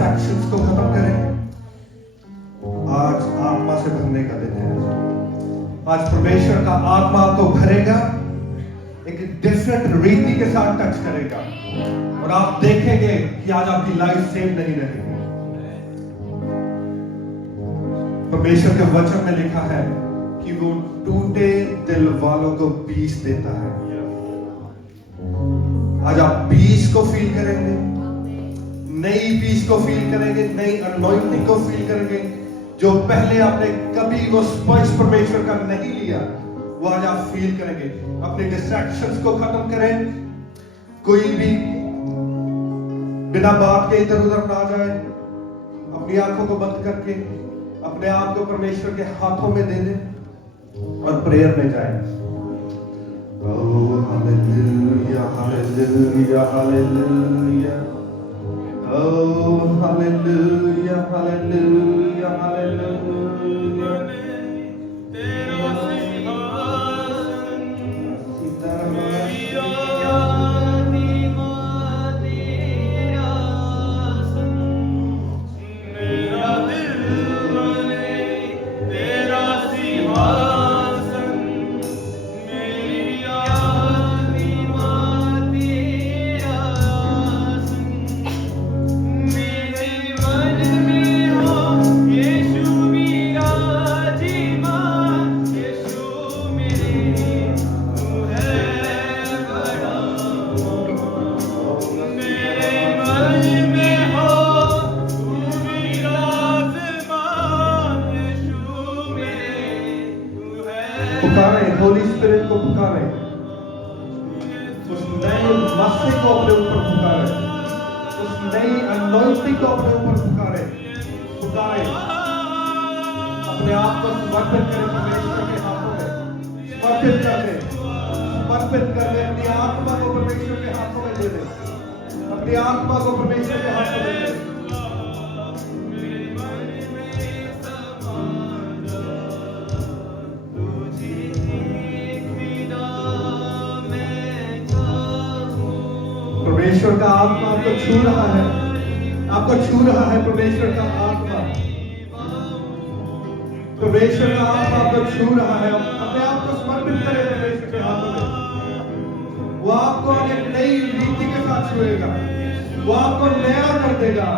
Distractions को खत्म करें। आज आत्मा से भरने का दिन है। आज परमेश्वर का आत्मा आपको भरेगा, एक डिफरेंट रीति के साथ टच करेगा और आप देखेंगे कि आज आपकी लाइफ सेम नहीं रहेगी। परमेश्वर के वचन में लिखा है कि वो टूटे दिल वालों को पीस देता है। आज आप पीस को फील करेंगे, नई पीस को फील करेंगे, नई अनॉइंटिंग को फील करेंगे। जो पहले आपने कभी वो स्पर्श परमेश्वर का नहीं लिया, वो आज आप फील करेंगे। अपने डिस्ट्रैक्शंस को खत्म करें। कोई भी बिना बात के इधर उधर ना जाए। अपनी आंखों को बंद करके अपने आप को परमेश्वर के हाथों में दे दें और प्रेयर में जाए। Oh, hallelujah, hallelujah, hallelujah. Oh, hallelujah, hallelujah, hallelujah. तेरा सिंहासन मेरा दिल बने, तेरा सिंहासन मेरी आत्मा तेरा आसन, मेरे मन में हो यीशु विराजमान, यीशु मेरे तू है बड़ा। मेरे मन में हो तू विराजमान, यीशु मेरे तू है। पुकारें, होली स्पिरिट को पुकारें, उस नए मसीह को अपने ऊपर पुकारें, उस नई अनॉइंटिंग को अपने ऊपर पुकारें। अपने आप को समर्पित करें परमेश्वर के हाथों में, समर्पित कर दें, समर्पित कर दें। अपनी आत्मा को परमेश्वर के हाथों में दे दें, अपनी आत्मा को परमेश्वर के हाथों में दे दें। परमेश्वर का आत्मा आपको छू रहा है, आपको छू रहा है परमेश्वर का आत्मा। परमेश्वर का आत्मा आपको छू रहा है। अपने आप को समर्पित करें परमेश्वर के हाथों में। वो आपको एक नई रीति के साथ छुएगा, वो आपको नया कर देगा।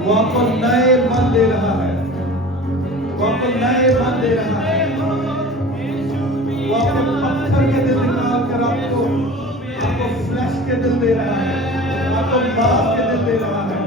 वो आपको नए मन दे रहा है, वो आपको नए मन दे रहा है। वो आपको पत्थर के दिल निकाल कर आपको फ्लैश के दिल दे रहा है, आपको मांस के दिल दे रहा है।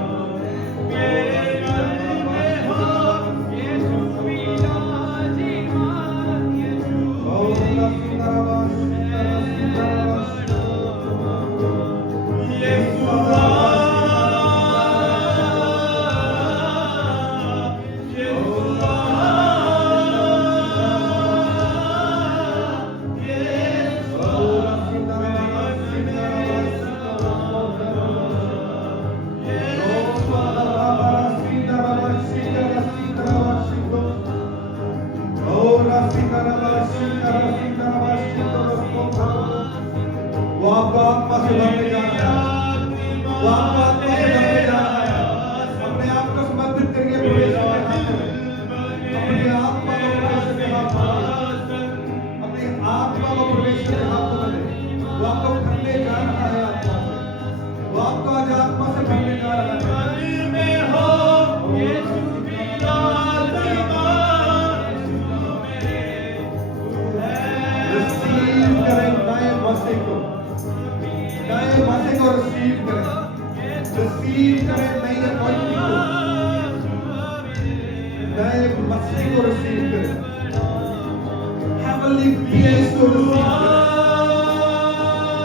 वो आपको आत्मा से भरने जा रहा है, वो आपको आत्मा से भरने जा रहा है। अपने आप को समर्पित करिए परमेश्वर के हाथ में, अपनी आत्मा को heavenly peace को receive करें,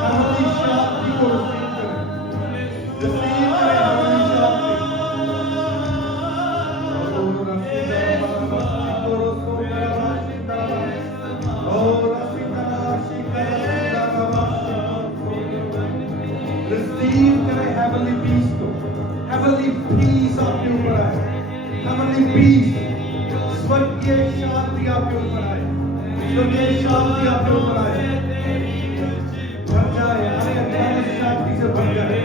heavenly शांति को receive करें, receive करें heavenly शांति। Receive करें heavenly peace को, heavenly peace आपके ऊपर आए, heavenly peace, स्वर्गीय शांति आपके ऊपर आए, स्वर्गीय शांति आपके ऊपर आए, भर जाए, हमें शांति से भर जाए।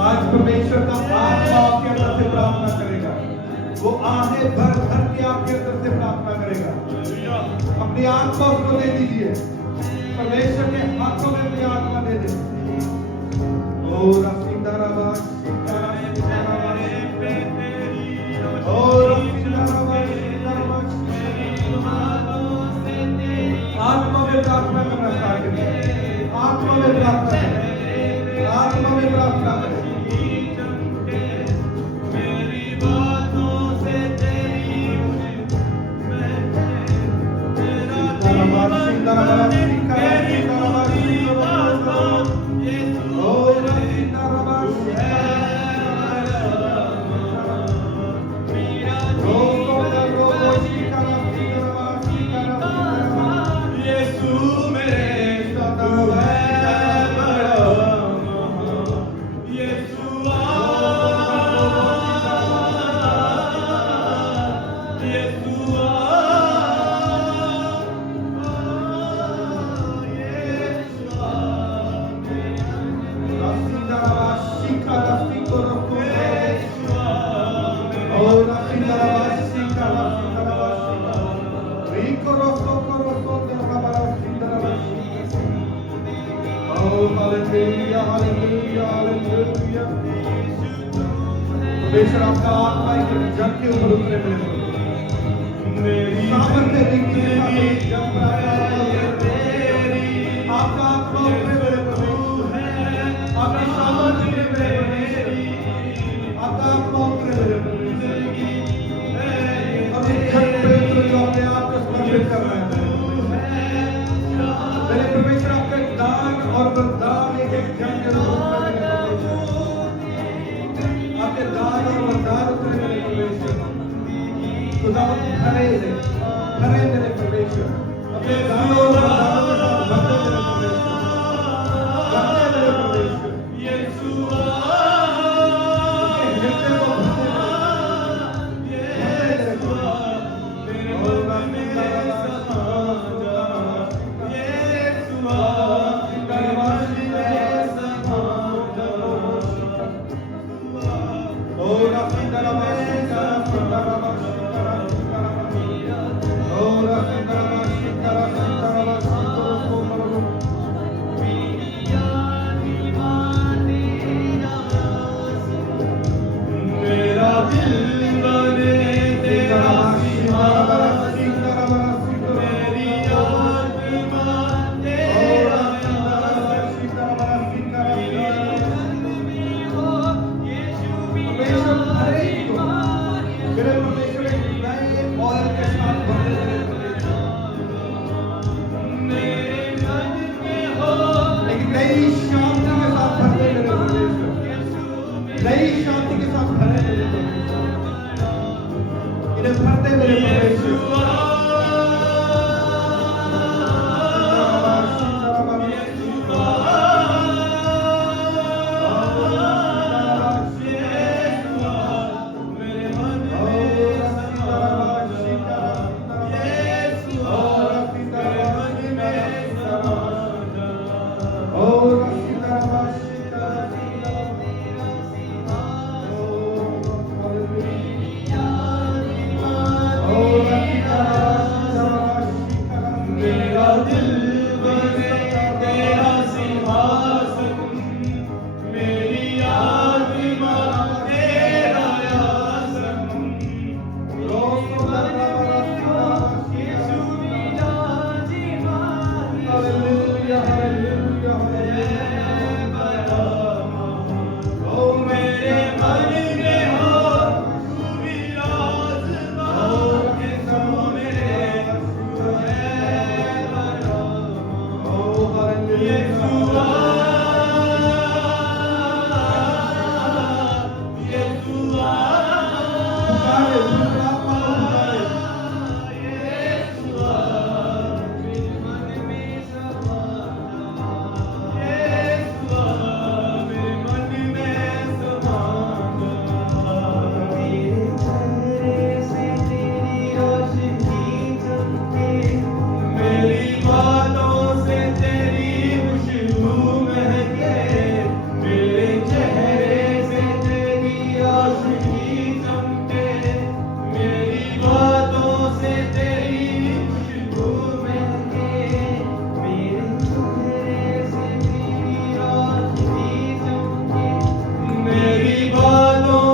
आज परमेश्वर का आत्मा आपके अंदर से प्रार्थना करेगा, वो आहें भर भर के आपके अंदर से प्रार्थना करेगा। अपनी आत्मा उसको दे दीजिए, परमेश्वर के हाथों में अपनी आत्मा दे दे। ओ रफीदाराबाद आत्मा में प्रार्थना करना स्टार्ट करें, आत्मा में प्रार्थना करें, आत्मा में प्रार्थना करें। परमेश्वर आपका आत्मा एक जग के ऊपर उतरे मेरे सामर्थ्य देखिए जब आपका आत्मा उतरे मेरे प्रभु, आपका सामर्थ्य मेरे आपका आत्मा उतरे मेरे प्रभु। अब एक जग पवित्र जो अपने आप को समर्पित कर रहे हैं मेरे परमेश्वर, आपका दान और वरदान एक एक जग के रूप में आपके दान और वरदान उतरे मेरे परमेश्वर। खुदावंद भरे मेरे परमेश्वर, अपने दान और वरदान के साथ भरते मेरे परमेश्वर, भरते मेरे परमेश्वर। यीशुआ हृदय को भरते मेरे पुकारे, पवित्र आत्मा को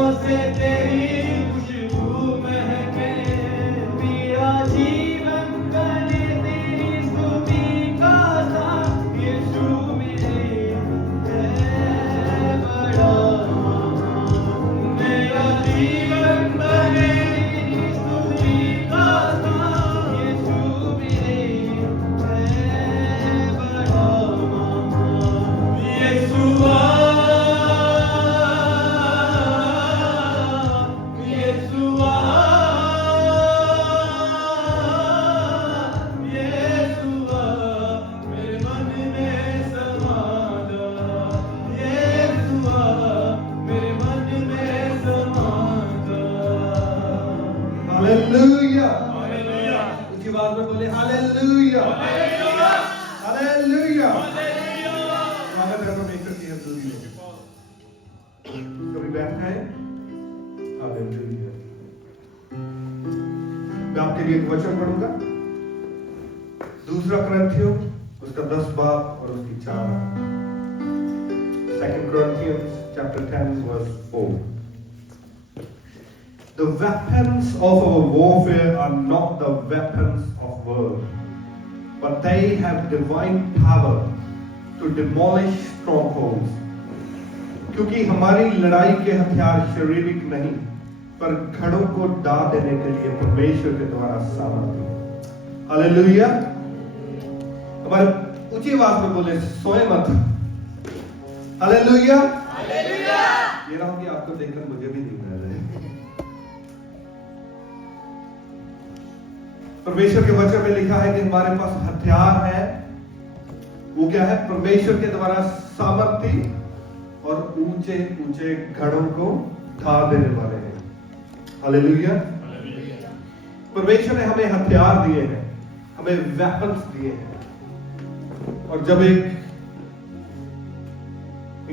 पुकारे। हालेलुया, ऊंची आवाज में बोले हालेलुया, हालेलुया। स्वागत है परमेश्वर की हजूरी में। कभी बैठना है? हालेलुया। मैं आपके लिए एक वचन पढ़ूंगा, 2 कुरिन्थियों उसका 10 बाब और उसकी 4। 2 Corinthians chapter 10 verse 4. The weapons of our warfare are not the weapons of world, but they have divine power to demolish strongholds. क्योंकि हमारी लड़ाई के हथियार शारीरिक नहीं, पर घड़ों को ढा देने के लिए परमेश्वर के द्वारा सामर्थ्य है। हालेलुया। हमारे ऊंची आवाज में बोले, सोए मत। हालेलुया। ये ना हो कि आपको देखकर मुझे भी नींद आ जाए। परमेश्वर के वचन में लिखा है कि हमारे पास हथियार है। वो क्या है? परमेश्वर के द्वारा सामर्थ्य और ऊंचे ऊंचे घड़ों को ढा देने वाले हैं। हालेलुया। परमेश्वर ने हमें हथियार दिए हैं, हमें वेपन्स दिए हैं। और जब एक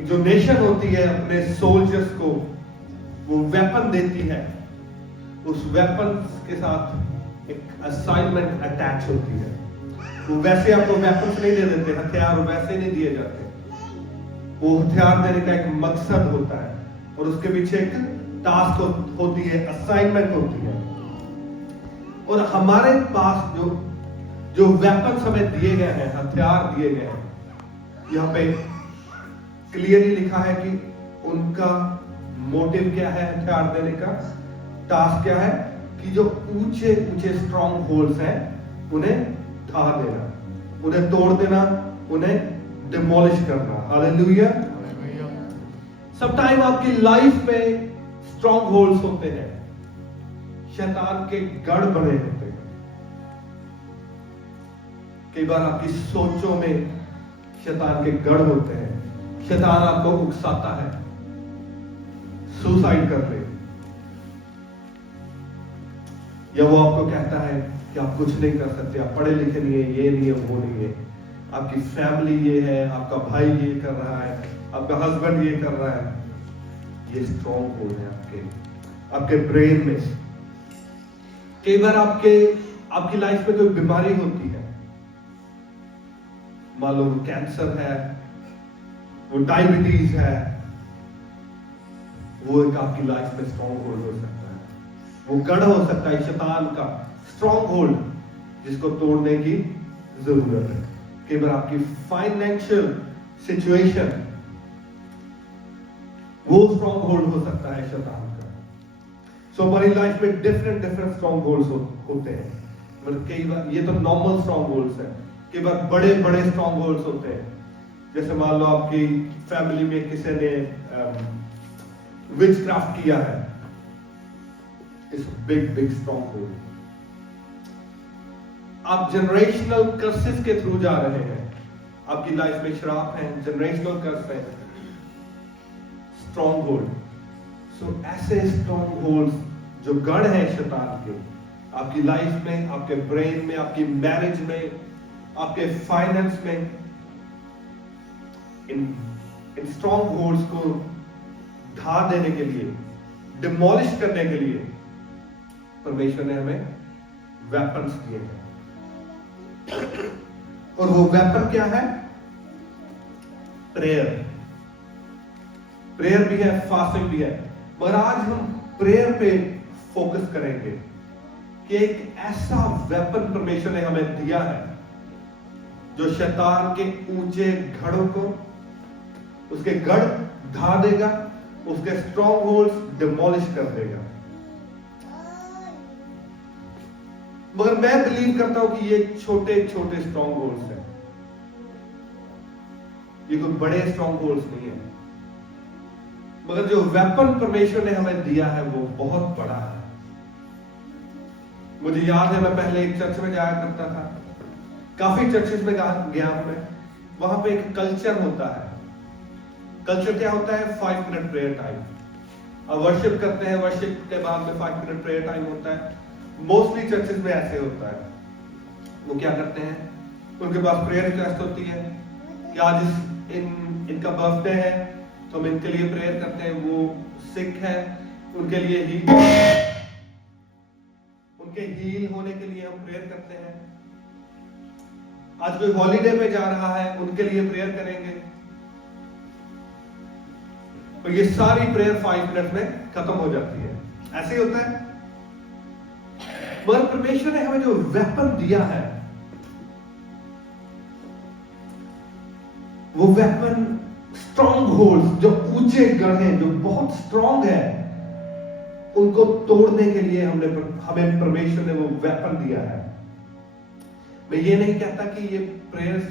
जो नेशन होती है अपने सोल्जर्स को वो वेपन देती है, उस वेपन के साथ एक असाइनमेंट अटैच होती है। वो वैसे आपको वेपन्स नहीं दे देते, हथियार वैसे नहीं दिए जाते। वो हथियार देने का एक मकसद होता है और उसके पीछे एक टास्क होती है, असाइनमेंट होती है। और हमारे पास जो वेपन्स हमें दिए गए हैं, हथियार दिए गए हैं, यहाँ पे क्लियरली लिखा है कि उनका मोटिव क्या है, हथियार देने का टास्क क्या है कि जो ऊंचे ऊंचे स्ट्रॉन्ग होल्ड्स हैं उन्हें ढा देना, उन्हें तोड़ देना, उन्हें डिमोलिश करना। हालेलुया। सब टाइम आपकी लाइफ में स्ट्रॉन्ग होल्ड्स होते हैं, शैतान के गढ़ बने होते हैं। कई बार आपकी सोचों में शैतान के गढ़ होते हैं। शैतान आपको उकसाता है सुसाइड कर ले, या वो आपको कहता है कि आप कुछ नहीं कर सकते, आप पढ़े लिखे नहीं है, ये नहीं है, वो नहीं है, आपकी फैमिली ये है, आपका भाई ये कर रहा है, आपका हस्बैंड ये कर रहा है। ये स्ट्रॉन्ग होल्ड है आपके ब्रेन में। कई बार आपकी लाइफ में कोई बीमारी होती है, मान लो कैंसर है, वो डायबिटीज है, वो एक आपकी लाइफ में स्ट्रॉन्ग होल्ड हो सकता है। वो गढ़ हो सकता है शैतान का स्ट्रॉन्ग होल्ड, जिसको तोड़ने की जरूरत है। कई बार आपकी फाइनेंशियल सिचुएशन, वो स्ट्रॉन्ग होल्ड हो सकता है शैतान का। सो हमारी लाइफ में डिफरेंट स्ट्रॉन्ग होल्ड्स होते हैं। मतलब कई बार ये तो नॉर्मल स्ट्रॉन्ग होल्ड्स है, कई बार बड़े स्ट्रॉन्ग होल्ड्स होते हैं। जैसे मान लो आपकी फैमिली में किसी ने विचक्राफ्ट किया है, इज बिग स्ट्रॉन्गहोल्ड। आप जनरेशनल कर्सेस के थ्रू जा रहे हैं, आपकी लाइफ में श्राप है, जनरेशनल कर्स है, स्ट्रॉन्गहोल्ड। सो ऐसे स्ट्रॉन्गहोल्ड जो गढ़ है शैतान के आपकी लाइफ में, आपके ब्रेन में, आपकी मैरिज में, आपके फाइनेंस में, इन स्ट्रॉन्गहोल्ड्स को ढा देने के लिए, डिमोलिश करने के लिए परमेश्वर ने हमें वेपन्स दिए हैं। और वो वेपन क्या है? प्रेयर। प्रेयर भी है, फास्टिंग भी है, मगर आज हम प्रेयर पे फोकस करेंगे कि एक ऐसा वेपन परमेश्वर ने हमें दिया है जो शैतान के ऊंचे गढ़ों को, उसके गढ़ ढा देगा, उसके स्ट्रॉन्ग होल्ड्स डिमोलिश कर देगा। मगर मैं बिलीव करता हूं कि ये छोटे छोटे स्ट्रॉन्ग होल्ड्स हैं, ये कोई बड़े स्ट्रॉन्ग होल्ड्स नहीं है, मगर जो वेपन परमेश्वर ने हमें दिया है वो बहुत बड़ा है। मुझे याद है मैं पहले एक चर्च में जाया करता था, काफी चर्चेस में गया हूं मैं, वहां पे एक कल्चर होता है। कल्चर क्या होता है? 5 मिनट प्रेयर टाइम। अब वर्शिप करते हैं, वर्शिप के बाद में 5 मिनट प्रेयर टाइम होता है। मोस्टली चर्चेस में ऐसे होता है, वो क्या करते हैं, उनके पास प्रेयर रिक्वेस्ट होती है कि आज इनका बर्थडे है तो हम इनके लिए प्रेयर करते हैं, वो सिक है उनके लिए ही, उनके हील होने के लिए हम प्रेयर करते हैं। आज कोई हॉलीडे पे जा रहा है, उनके लिए प्रेयर करेंगे। और ये सारी प्रेयर 5 मिनट में खत्म हो जाती है। ऐसे ही होता है। मगर परमेश्वर ने हमें जो वेपन दिया है, वो वेपन स्ट्रॉन्ग होल्ड्स, जो ऊंचे गढ़ हैं, जो बहुत स्ट्रॉन्ग है, उनको तोड़ने के लिए हमें परमेश्वर ने वो वेपन दिया है। मैं ये नहीं कहता कि ये प्रेयर्स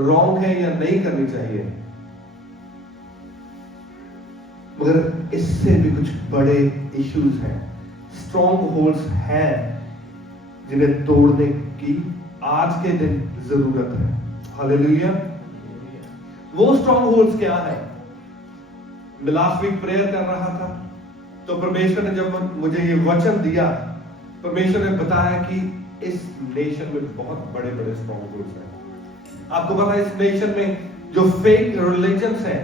रॉन्ग है या नहीं करनी चाहिए, मगर इससे भी कुछ बड़े इश्यूज हैं, स्ट्रॉन्ग होल्ड्स हैं जिन्हें तोड़ने की आज के दिन जरूरत है। हालेलुया। वो स्ट्रॉन्ग होल्ड्स क्या है? मैं लास्ट वीक प्रेयर कर रहा था तो परमेश्वर ने जब मुझे ये वचन दिया, परमेश्वर ने बताया कि इस नेशन में बहुत बड़े बड़े स्ट्रॉन्ग होल्ड्स हैं। आपको पता है इस नेशन में जो फेक रिलीजन्स हैं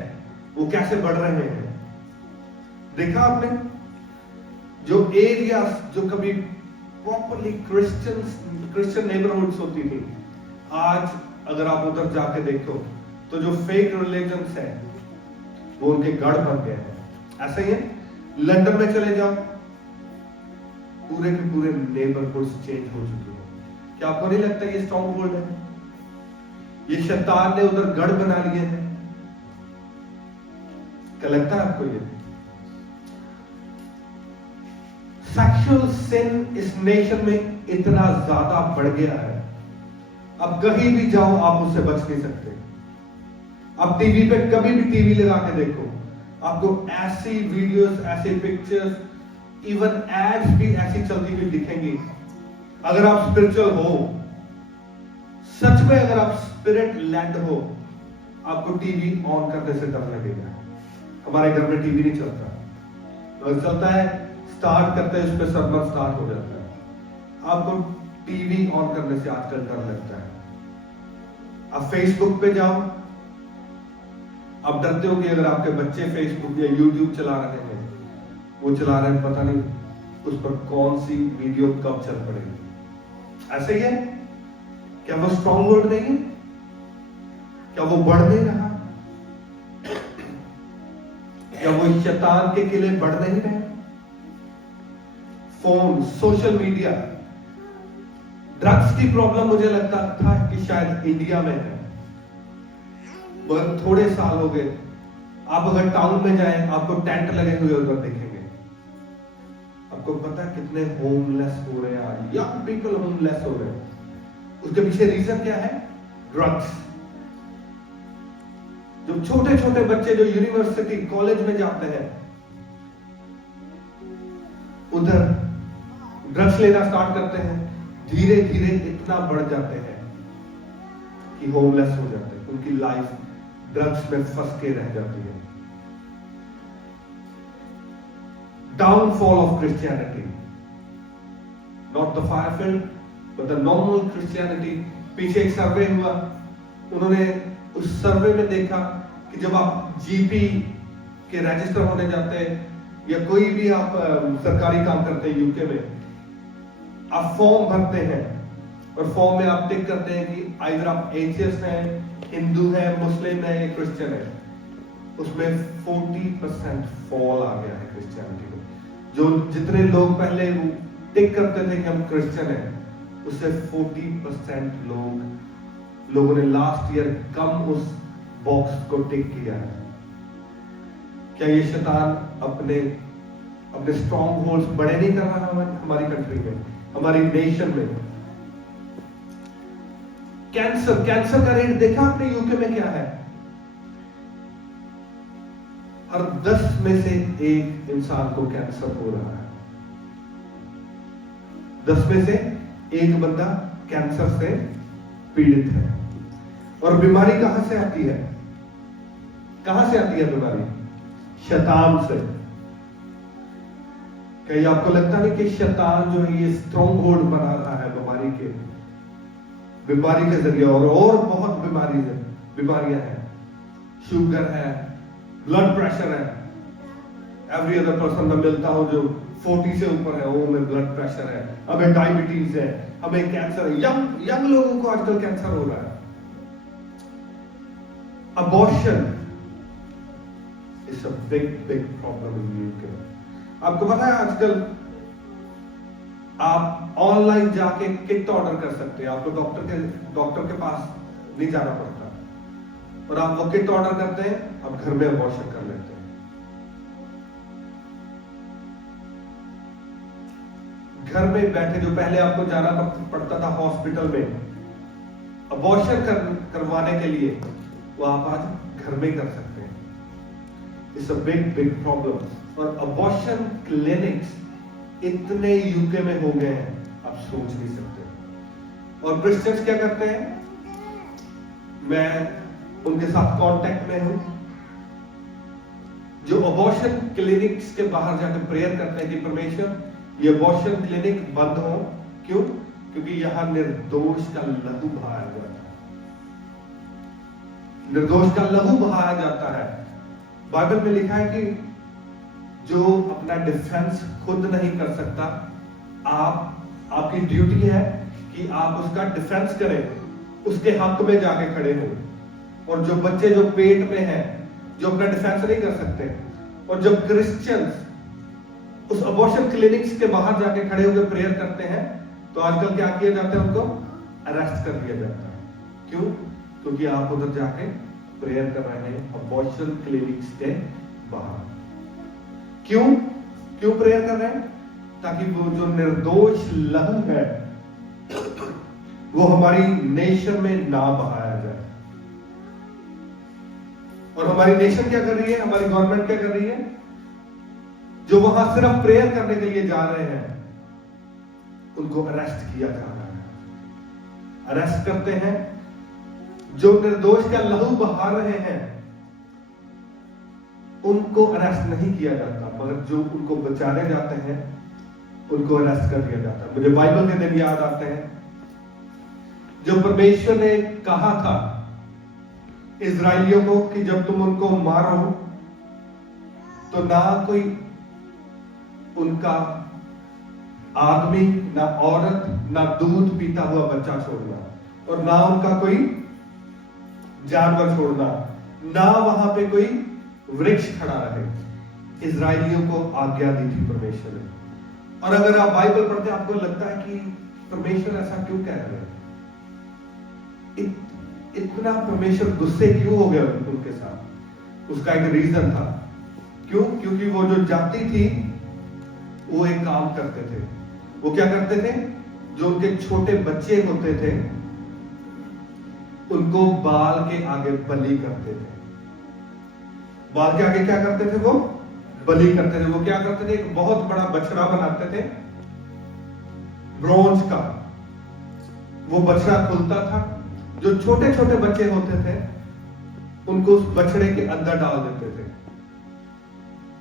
वो कैसे बढ़ रहे हैं? देखा आपने? जो एरियाज जो कभी प्रॉपरली क्रिश्चियन नेबरहुड्स होती थी, आज अगर आप उधर जाके देखो तो जो फेक रिलीजन्स हैं वो उनके गढ़ बन गए हैं। ऐसे ही है, लंदन में चले जाओ, पूरे के पूरे नेबरहुड्स चेंज हो चुके हैं। क्या आपको नहीं लगता ये स्ट्रॉन्ग होल्ड है? ये शैतान ने उधर गढ़ बना लिए हैं। क्या लगता है आपको? ये सेक्सुअल सिन इस नेशन में इतना ज्यादा बढ़ गया है, अब कहीं भी जाओ आप उससे बच नहीं सकते। अब टीवी पे कभी भी टीवी लगा के देखो, आपको ऐसी वीडियोस, ऐसे पिक्चर्स, इवन एड्स भी ऐसी चलती हुई दिखेंगी। अगर आप स्पिरिचुअल हो, सच में अगर आप स्पिरिट लेड हो, आपको टीवी ऑन करने से डर लगेगा। हमारे घर में टीवी नहीं चलता, अगर चलता है स्टार्ट करते हैं उस पर सरवर स्टार्ट हो जाता है। आपको टीवी ऑन करने से आजकल डर लगता है। आप फेसबुक पे जाओ, आप डरते हो कि अगर आपके बच्चे फेसबुक या यूट्यूब चला रहे हैं, वो चला रहे हैं, पता नहीं उस पर कौन सी वीडियो कब चल पड़ेगी। ऐसे ही है। क्या वो स्ट्रॉन्ग होल्ड नहीं है? क्या वो बढ़ नहीं रहा? क्या वो शैतान के किले बढ़ नहीं रहे? फोन, सोशल मीडिया, ड्रग्स की प्रॉब्लम मुझे लगता था कि शायद इंडिया में है, मगर थोड़े साल हो गए, आप अगर टाउन में जाएं, आपको टेंट लगे हुए उधर दिखेंगे। आपको पता है कितने होमलेस हो रहे हैं, यंग पीपल होमलेस हो रहे हैं। उसके पीछे रीजन क्या है? ड्रग्स। जो छोटे छोटे बच्चे जो यूनिवर्सिटी, कॉलेज में जाते हैं, उधर ड्रग्स लेना स्टार्ट करते हैं, धीरे धीरे इतना बढ़ जाते हैं कि होमलेस हो जाते हैं, उनकी लाइफ ड्रग्स में फंस के रह जाती है। Downfall of Christianity, not the fire field but the normal Christianity. पीछे एक सर्वे हुआ, उन्होंने उस सर्वे में देखा कि जब आप जीपी के रजिस्टर होने जाते हैं या कोई भी आप सरकारी काम करते हैं यूके में, आप फॉर्म भरते हैं और फॉर्म में आप टिक करते हैं कि आइदर आप एथियस्ट हैं, हिंदू है, मुस्लिम है या क्रिश्चियन है। उसमें 40% फॉल आ गया है क्रिश्चियनिटी में। जो जितने लोग पहले टिक करते थे कि हम क्रिश्चियन हैं, उससे 40% लोगों ने लास्ट ईयर कम उस बॉक्स को टिक किया है। क्या ये शैतान अपने स्ट्रॉन्ग होल्ड्स बड़े नहीं कर रहा हमारी कंट्री में, हमारी नेशन में? कैंसर का रेट देखा आपने यूके में क्या है? हर 10 में से 1 इंसान को कैंसर हो रहा है। 10 में से 1 बंदा कैंसर से पीड़ित है। और बीमारी कहां से आती है? कहां से आती है बीमारी? शैतान से। क्या आपको लगता है कि शैतान जो है ये स्ट्रॉन्ग होल्ड बना रहा है बीमारी के जरिए? और बहुत बीमारियां हैं। शुगर है, ब्लड प्रेशर है। एवरी अदर पर्सन मैं मिलता हूं जो 40 से ऊपर है, वो में ब्लड प्रेशर है, हमें डायबिटीज है, हमें कैंसर है। यंग लोगों को आजकल कैंसर हो रहा है। Abortion is a big problem in UK. आपको पता है आजकल आप ऑनलाइन जाके किट ऑर्डर कर सकते हैं। आपको डॉक्टर के पास नहीं जाना पड़ता, और आप वो किट ऑर्डर करते हैं, आप घर में अबॉर्शन कर लेते हैं। घर में बैठे, जो पहले आपको जाना पड़ता था हॉस्पिटल में अबॉर्शन करवाने के लिए, वो आप आज घर में कर सकते हैं। It's a big problem. और अबॉर्शन क्लिनिक्स इतने यूके में हो गए हैं, आप सोच नहीं सकते। और क्रिश्चियंस क्या करते हैं? मैं उनके साथ कांटेक्ट में हूं, जो अबॉर्शन क्लिनिक्स के बाहर जाकर प्रेयर करते हैं कि परमेश्वर ये अबॉर्शन क्लिनिक बंद हो। क्यों? क्योंकि यहां निर्दोष का लहू बहाया जाता है। निर्दोष का लहू बहाया जाता है। बाइबल में लिखा है कि जो अपना डिफेंस खुद नहीं कर सकता, आपकी ड्यूटी है कि आप उसका डिफेंस करें, उसके हक में जाके खड़े हो। और जो बच्चे जो पेट में हैं, जो अपना डिफेंस नहीं कर सकते, और जब क्रिश्चियंस उस अबॉर्शन क्लिनिक्स के बाहर जाके खड़े होकर प्रेयर करते हैं, तो आजकल क्या किया जाता है? उनको अरेस्ट कर दिया जाता है। क्यों? क्योंकि आप उधर जाके प्रेयर कर रहे हैं अबॉर्शन क्लिनिक्स के बाहर। क्यों प्रेयर कर रहे हैं? ताकि वो जो निर्दोष लहू है वो हमारी नेशन में ना बहाया जाए। और हमारी नेशन क्या कर रही है? हमारी गवर्नमेंट क्या कर रही है? जो वहां सिर्फ प्रेयर करने के लिए जा रहे हैं, उनको अरेस्ट किया जा रहा है। अरेस्ट करते हैं जो निर्दोष का लहू बहा रहे हैं, उनको अरेस्ट नहीं किया जाता, मगर जो उनको बचाने जाते हैं उनको अरेस्ट कर दिया जाता है। मुझे बाइबल के दिन याद आते हैं जो परमेश्वर ने कहा था इजराइलियों को कि जब तुम उनको मारो तो ना कोई उनका आदमी, ना औरत, ना दूध पीता हुआ बच्चा छोड़ना, और ना उनका कोई जानवर छोड़ना, ना वहां पे कोई वृक्ष खड़ा रहे। इजराइलियों को आज्ञा दी थी परमेश्वर ने। और अगर आप बाइबल पढ़ते हैं, आपको लगता है कि परमेश्वर ऐसा क्यों कह रहे हैं? इतना परमेश्वर गुस्से क्यों हो गया उनके साथ? उसका एक रीजन था। क्यों? क्योंकि वो जो जाति थी वो एक काम करते थे। वो क्या करते थे? जो उनके छोटे बच्चे होते थे उनको बाल के आगे बलि करते थे। बाल के आगे क्या करते थे? वो बलि करते थे। वो क्या करते थे? एक बहुत बड़ा बछड़ा बनाते थे, ब्रोंज का वो बछड़ा खुलता था। जो छोटे छोटे बच्चे होते थे उनको उस बछड़े के अंदर डाल देते थे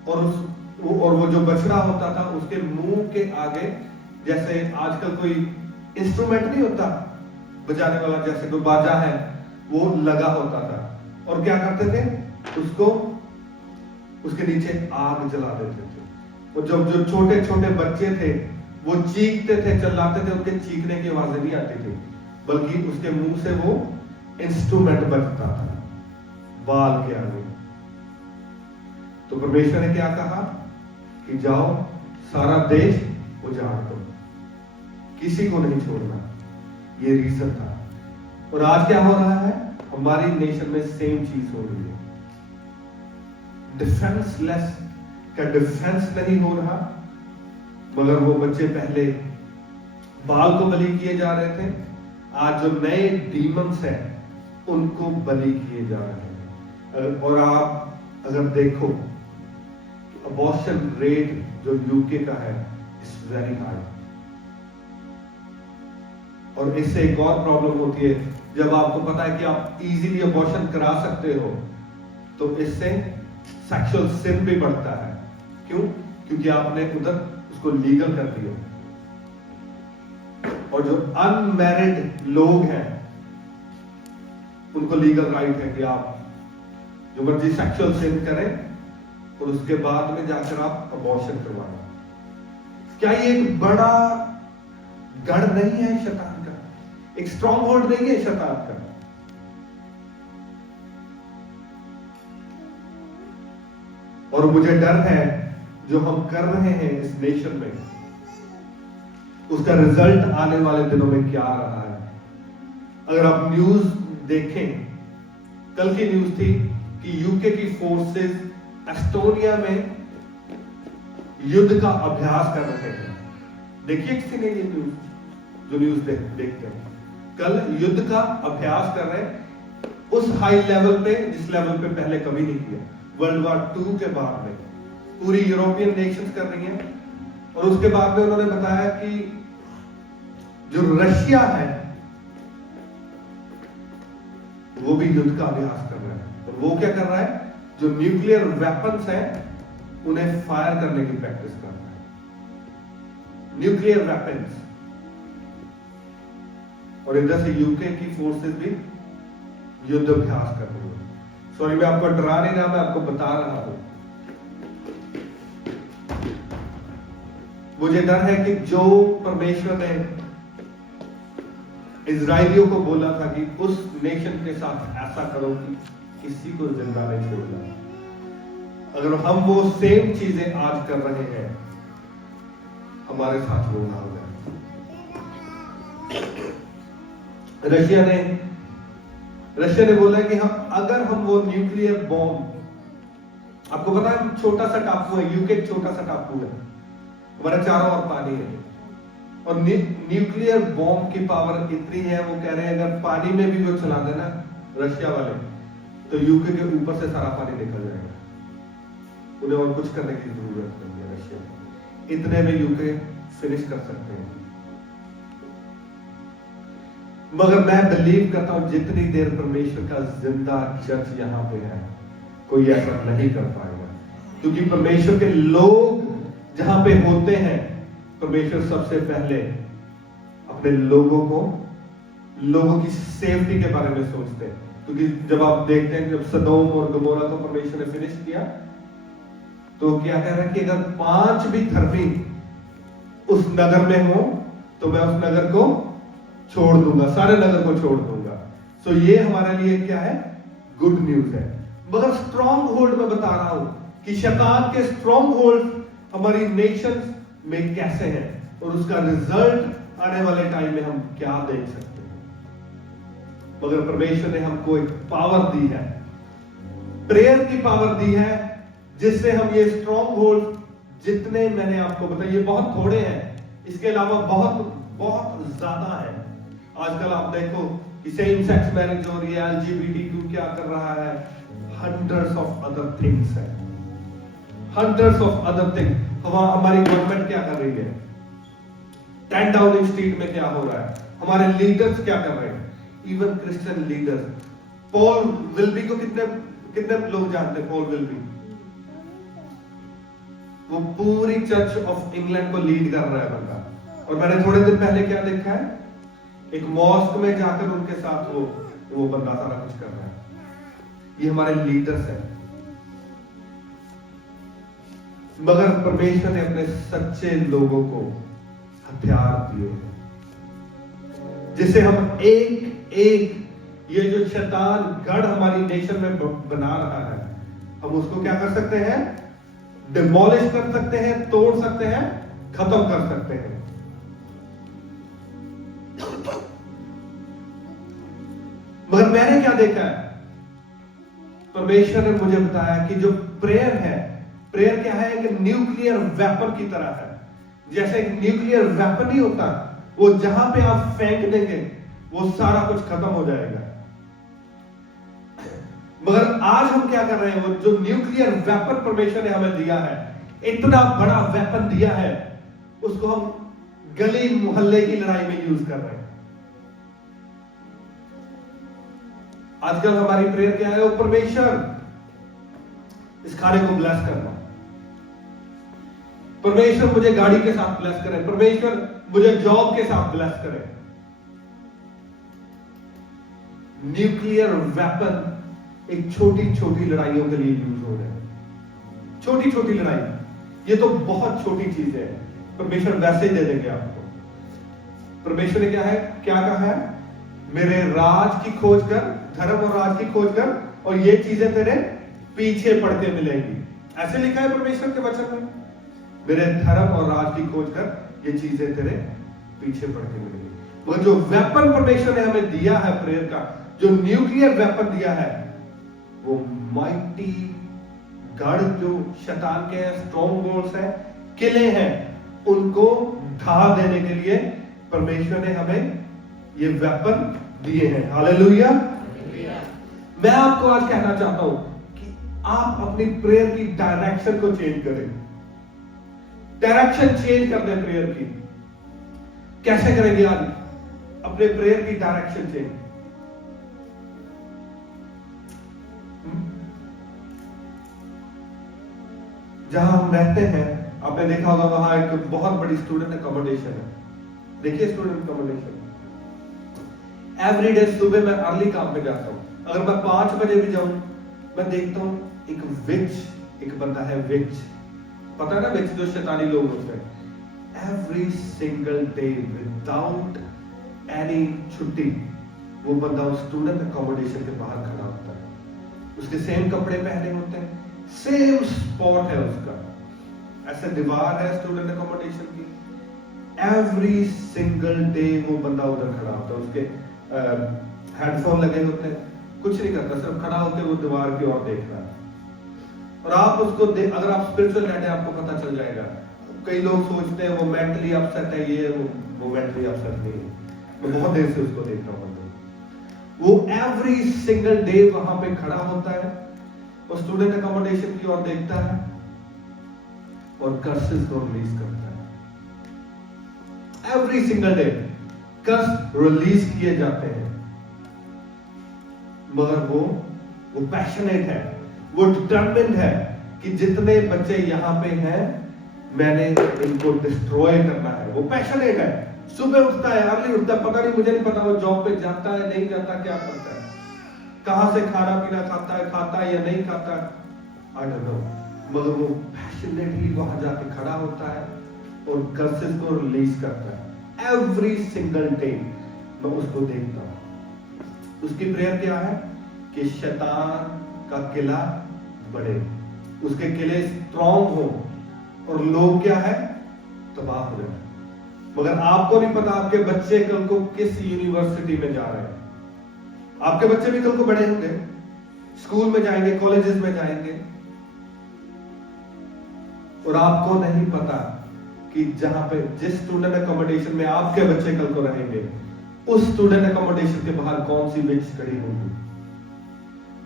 और वो जो बछड़ा होता था उसके मुंह के आगे, जैसे आजकल कोई इंस्ट्रूमेंट नहीं होता बजाने वाला, जैसे कोई बाजा है, वो लगा होता था। और क्या करते थे, उसको उसके नीचे आग जला देते थे। और जब जो छोटे छोटे बच्चे थे वो चीखते थे, चिल्लाते थे, उनके चीखने की आवाजें नहीं आती थी, बल्कि उसके मुंह से वो इंस्ट्रूमेंट बजता था बाल के आगे। तो परमेश्वर ने क्या कहा कि जाओ सारा देश उजाड़ दो, किसी को नहीं छोड़ना। ये रीजन था। और आज क्या हो रहा है, हमारी नेशन में सेम चीज हो रही है। डिफेंसलेस का डिफेंस नहीं हो रहा, मगर वो बच्चे पहले बाल को बलि किए जा रहे थे, आज जो नए डीमंस हैं उनको बलि किए जा रहे हैं। और आप अगर देखो अबॉर्शन रेट जो यूके का है इज वेरी हाई। और इससे एक और प्रॉब्लम होती है, जब आपको पता है कि आप इजीली अबॉर्शन करा सकते हो तो इससे सेक्सुअल सिन भी बढ़ता है। क्यों? क्योंकि आपने उधर उसको लीगल कर दिया। और जो अनमैरिड लोग हैं उनको लीगल राइट है कि आप जो मर्जी सेक्सुअल सिन करें और उसके बाद में जाकर आप अबॉर्शन करवाना। क्या ये एक बड़ा गढ़ नहीं है शैतान का? एक स्ट्रॉन्ग होल्ड नहीं है शैतान का? और मुझे डर है जो हम कर रहे हैं इस नेशन में, उसका रिजल्ट आने वाले दिनों में क्या रहा है। अगर आप न्यूज देखें, कल की न्यूज थी कि यूके की फोर्सेस एस्टोनिया में युद्ध का अभ्यास कर रहे हैं। देखिए किसी ने ये न्यूज, जो न्यूज देखते हैं, कल युद्ध का अभ्यास कर रहे हैं उस हाई लेवल पे जिस लेवल पे पहले कभी नहीं किया। वर्ल्ड वॉर 2 के बाद में पूरी यूरोपियन नेशंस कर रही हैं। और उसके बाद में उन्होंने बताया कि जो रशिया है वो भी युद्ध का अभ्यास कर रहा है। और वो क्या कर रहा है, जो न्यूक्लियर वेपन्स हैं उन्हें फायर करने की प्रैक्टिस कर रहा है, न्यूक्लियर वेपन्स। और इधर से यूके की फोर्सेस भी युद्ध अभ्यास कर रही है। सॉरी, मैं आपको डरा नहीं रहा, मैं आपको बता रहा हूं। मुझे डर है कि जो परमेश्वर ने इजराइलियों को बोला था कि उस नेशन के साथ ऐसा करो कि किसी को जिंदा नहीं छोड़ना, अगर हम वो सेम चीजें आज कर रहे हैं, हमारे साथ वो ना हो जाए। रशिया ने बोला कि अगर हम वो न्यूक्लियर बॉम्ब, आपको पता है छोटा सा टापू है, यूके छोटा सा टापू है, हमारे चारों ओर पानी है, और न्यूक्लियर बॉम्ब की पावर इतनी है, वो कह रहे हैं अगर पानी में भी वो चला देना रशिया वाले, तो यूके के ऊपर से सारा पानी निकल जाएगा। उन्हें और कुछ करने की जरूरत नहीं है। रशिया इतने में यूके फिनिश कर सकते हैं। मगर मैं बिलीव करता हूं जितनी देर परमेश्वर का जिंदा चर्च यहां पे है, कोई ऐसा नहीं कर पाएगा। क्योंकि परमेश्वर के लोग जहां पे होते हैं, परमेश्वर सबसे पहले अपने लोगों की सेफ्टी के बारे में सोचते हैं। क्योंकि जब आप देखते हैं, जब सदोम और गमोरा को परमेश्वर ने फिनिश किया, तो क्या कह रहा है कि अगर 5 भी धर्मी उस नगर में हो तो मैं उस नगर को छोड़ दूंगा, सारे नगर को छोड़ दूंगा। सो ये हमारे लिए क्या है, गुड न्यूज है। मगर स्ट्रॉन्ग होल्ड में बता रहा हूं कि शैतान के स्ट्रॉन्ग होल्ड हमारी नेशन में कैसे हैं, और उसका रिजल्ट आने वाले टाइम में हम क्या देख सकते हैं। मगर परमेश्वर ने हमको एक पावर दी है, प्रेयर की पावर दी है, जिससे हम ये स्ट्रॉन्ग होल्ड, जितने मैंने आपको बताया, ये बहुत थोड़े हैं, इसके अलावा बहुत बहुत ज्यादा है। आजकल आप देखो कि सेम सेक्स मैरिज हो रही है, LGBTQ क्या कर रहा है, हंड्रेड्स ऑफ अदर थिंग्स है, हंड्रेड्स ऑफ अदर थिंग्स। हमारी गवर्नमेंट क्या कर रही है, 10 डाउनिंग स्ट्रीट में क्या हो रहा है, हमारे लीडर्स क्या कर रहे हैं, इवन क्रिश्चियन लीडर्स। पॉल विल्बी को कितने कितने लोग जानते हैं? पॉल विल्बी, वो पूरी चर्च ऑफ इंग्लैंड को लीड कर रहा है बंदा। और मैंने थोड़े दिन पहले क्या देखा है, एक मॉस्क में जाकर उनके साथ वो बंदा सारा कुछ कर रहा है। ये हमारे लीडर्स हैं। मगर परमेश्वर ने अपने सच्चे लोगों को हथियार दिए हैं, जिसे हम एक एक ये जो शैतान गढ़ हमारी नेशन में बना रहा है, हम उसको क्या कर सकते हैं? डिमोलिश कर सकते हैं, तोड़ सकते हैं, खत्म कर सकते हैं। मगर मैंने क्या देखा है, परमेश्वर ने मुझे बताया कि जो प्रेयर है, प्रेयर क्या है? एक न्यूक्लियर वेपन की तरह है। जैसे एक न्यूक्लियर वेपन नहीं होता, वो जहां पे आप फेंक देंगे वो सारा कुछ खत्म हो जाएगा। मगर आज हम क्या कर रहे हैं, वो जो न्यूक्लियर वेपन परमेश्वर ने हमें दिया है, इतना बड़ा वेपन दिया है, उसको हम गली मोहल्ले की लड़ाई में यूज कर रहे हैं। आजकल हमारी प्रेयर क्या है? वो परमेश्वर इस खाने को ब्लेस करना, परमेश्वर मुझे गाड़ी के साथ ब्लेस करे, परमेश्वर मुझे जॉब के साथ ब्लेस करे। न्यूक्लियर वेपन एक छोटी छोटी लड़ाइयों के लिए यूज हो रहे हैं। छोटी छोटी लड़ाई, ये तो बहुत छोटी चीज है, परमेश्वर वैसे ही दे देंगे आपको। परमेश्वर ने क्या कहा है? मेरे राज की खोज कर, धर्म और राज की खोज कर, और ये चीजें तेरे पीछे पड़ के मिलेंगी। ऐसे लिखा है परमेश्वर के वचन में, मेरे धर्म और राज की खोज कर, ये चीजें तेरे पीछे पड़ के मिलेंगी। वो जो वेपन परमेश्वर ने हमें दिया है प्रेयर का, जो न्यूक्लियर वेपन दिया है, वो माइटी गढ़ जो शैतान के स्ट्रॉन्ग होल्ड्स है, किले हैं, उनको ढा देने के लिए परमेश्वर ने हमें ये वेपन दिए हैं। हालेलुया। मैं आपको आज कहना चाहता हूं कि आप अपनी प्रेयर की डायरेक्शन को चेंज करें। डायरेक्शन चेंज कर दें प्रेयर की। कैसे करेंगे आज अपने प्रेयर की डायरेक्शन चेंज? जहां हम रहते हैं, आपने देखा होगा वहां एक बहुत बड़ी स्टूडेंट अकोमोडेशन है। देखिए स्टूडेंट अकोमोडेशन, एवरी डे सुबह मैं अर्ली काम पे जाता हूं। अगर मैं 5 बजे भी जाऊं, मैं देखता हूं एक विच, एक बंदा है विच, पता है ना विच, जो शैतानी लोग होते हैं। Every single day without any छुट्टी वो बंदा उस स्टूडेंट अकोमोडेशन के बाहर खड़ा होता है। उसके सेम कपड़े पहने होते हैं, सेम स्पॉट है उसका, ऐसे दीवार है स्टूडेंट अकोमोडेशन की। एवरी सिंगल डे वो बंदा उधर खड़ा होता है, उसके हेडफोन लगे होते हैं, कुछ नहीं करता, सिर्फ खड़ा होकर वो दीवार की ओर देख रहा है। और आप उसको अगर आप स्पिरिचुअल रहते हैं, आपको पता चल जाएगा। कई लोग सोचते हैं वो मेंटली अपसेट है, ये वो मेंटली अपसेट नहीं है। मैं बहुत देर से उसको देख रहा हूँ। वो एवरी सिंगल डे वहां पे खड़ा होता है और स्टूडेंट अकोमोडेशन की ओर देखता है और कर्सेस को रिलीज करता है। एवरी सिंगल डे कर्स रिलीज किए जाते हैं। मगर वो पैशनेट है, वो डिटरमिन्ड है कि जितने बच्चे यहां पे हैं, मैंने इनको डिस्ट्रॉय करना है। वो पैशनेट है, सुबह उठता है, अर्ली उठता है, पता नहीं, मुझे नहीं पता वो जॉब पे जाता है नहीं जाता, क्या करता है, कहां से खाना पीना खाता है या नहीं खाता, आई डोंट नो। मगर वो पैशनेटली वहां जाके खड़ा होता है और कर्सेस को रिलीज करता है। एवरी सिंगल डे मैं उसको देखता हूं। उसकी प्रेयर क्या है कि शैतान का किला बढ़े, उसके किले स्ट्रॉन्ग हो और लोग क्या है, तबाह हो जाए। मगर आपको नहीं पता आपके बच्चे कल को किस यूनिवर्सिटी में जा रहे हैं। आपके बच्चे भी कल को बड़े होंगे, स्कूल में जाएंगे, कॉलेजेस में जाएंगे, और आपको नहीं पता कि जहां पे जिस स्टूडेंट अकोमोडेशन में आपके बच्चे कल को रहेंगे, उस स्टूडेंट अकोमोडेशन के बाहर कौन सी विच खड़ी होगी,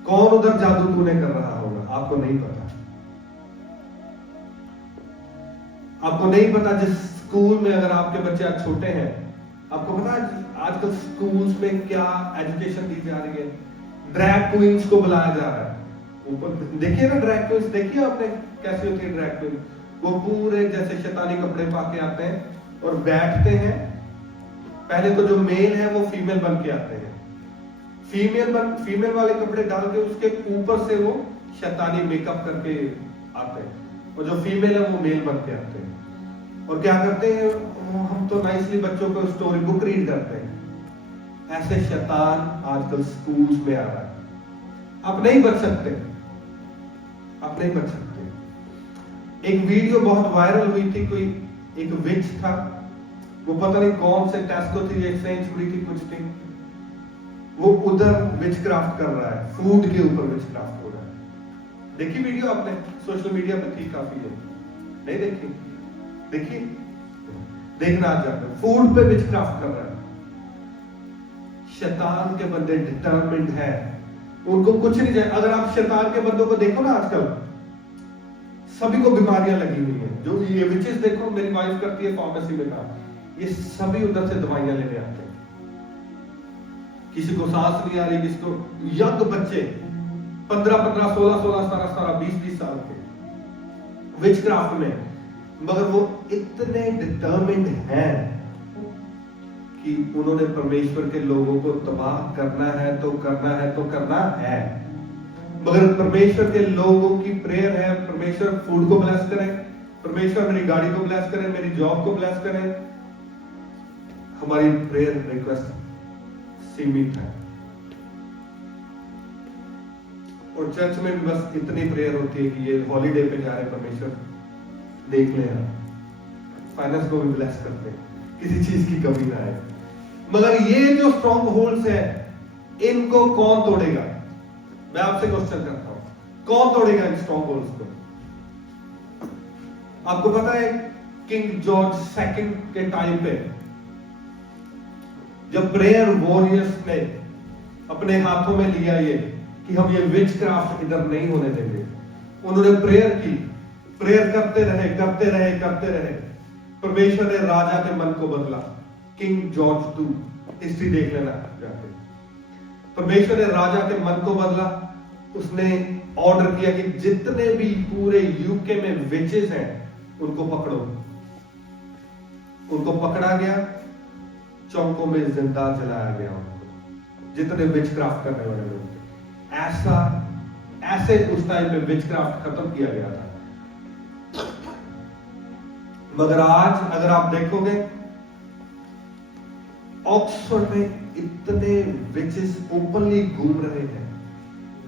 कौन उधर जादू टूने कर रहा होगा, आपको नहीं पता। आपको नहीं पता जिस स्कूल में अगर आपके बच्चे आज छोटे हैं, आपको पता है आजकल स्कूल्स में क्या एजुकेशन दी जा रही है? ड्रैग क्वींस को बुलाया जा रहा है ऊपर। देखिए ना ड्रैग क्वींस, देखिए आपने कैसी होती है ड्रैग क्वीन? वो पूरे जैसे शैतानी कपड़े पाके आते हैं और बैठते हैं। पहले तो जो मेल है वो फीमेल बन के आते हैं, फीमेल वाले कपड़े डाल के उसके ऊपर से वो शैतानी मेकअप करके आते हैं, और जो फीमेल है वो मेल बन के आते हैं। और क्या करते हैं, हम तो नाइसली बच्चों को स्टोरी बुक रीड करते हैं। ऐसे शैतान आजकल स्कूल्स में आ रहा है। आप नहीं बच सकते, आप नहीं बच सकते। एक वीडियो बहुत वायरल हुई थी, कोई एक विच था, वो पता नहीं कौन से टेस्को थी, एक्सचेंज हुई थी कुछ थी, वो उधर विचक्राफ्ट कर रहा है, फूड के ऊपर विचक्राफ्ट हो रहा है। देखी वीडियो आपने? सोशल मीडिया पे थी काफी है, नहीं देखी? देखिए, देखना आ जाता है, फूड पे विचक्राफ्ट कर रहा है। शैतान के बंदे डिटरमिन्ड है, उनको कुछ नहीं चाहिए। अगर आप शैतान के बंदों को देखो ना, आजकल सभी को बीमारियां लगी हुई हैं। जो ये विचेस देखो, मेरी वाइफ करती है फार्मेसी में काम, ये सभी उधर से दवाइयां लेने आते हैं। किसी को सांस नहीं आ रही, किसी को, यंग बच्चे 15-15, 16-16, 17-17, 20-20 साल के विचक्राफ्ट में, मगर वो इतने डिटरमिन्ड हैं कि उन्होंने परमेश्वर के लोगों को तबाह करना है तो करना है तो करना है। मगर परमेश्वर के लोगों की प्रेयर है, परमेश्वर फूड को ब्लेस करें, परमेश्वर मेरी गाड़ी को ब्लेस करें, मेरी जॉब को ब्लेस करें। हमारी प्रेयर रिक्वेस्ट सीमित है, और चर्च में भी बस इतनी प्रेयर होती है कि ये हॉलीडे पे जा रहे, परमेश्वर देख ले, फाइनेंस को भी ब्लेस करते हैं, किसी चीज की कमी ना आए। मगर ये जो स्ट्रॉन्ग होल्ड्स है, इनको कौन तोड़ेगा? मैं आपसे क्वेश्चन करता हूं, कौन तोड़ेगा इन स्ट्रॉन्ग होल्ड्स को? आपको पता है किंग जॉर्ज सेकंड के टाइम पे जब प्रेयर वॉरियर्स ने अपने हाथों में लिया ये कि हम ये विचक्राफ्ट इधर नहीं होने देंगे, उन्होंने प्रेयर की, प्रेयर करते रहे करते रहे करते रहे, परमेश्वर ने राजा के मन को बदला। किंग जॉर्ज 2 हिस्ट्री देख लेना जाके। परमेश्वर ने राजा के मन को बदला, उसने ऑर्डर किया कि जितने भी पूरे यूके में विचेस हैं उनको पकड़ो। उनको पकड़ा गया, चौकों में जिंदा जलाया गया उनको, जितने विचक्राफ्ट करने वाले लोग थे। ऐसे उस टाइम में विचक्राफ्ट खत्म किया गया था। मगर आज अगर आप देखोगे ऑक्सफोर्ड में इतने विचेस ओपनली घूम रहे हैं,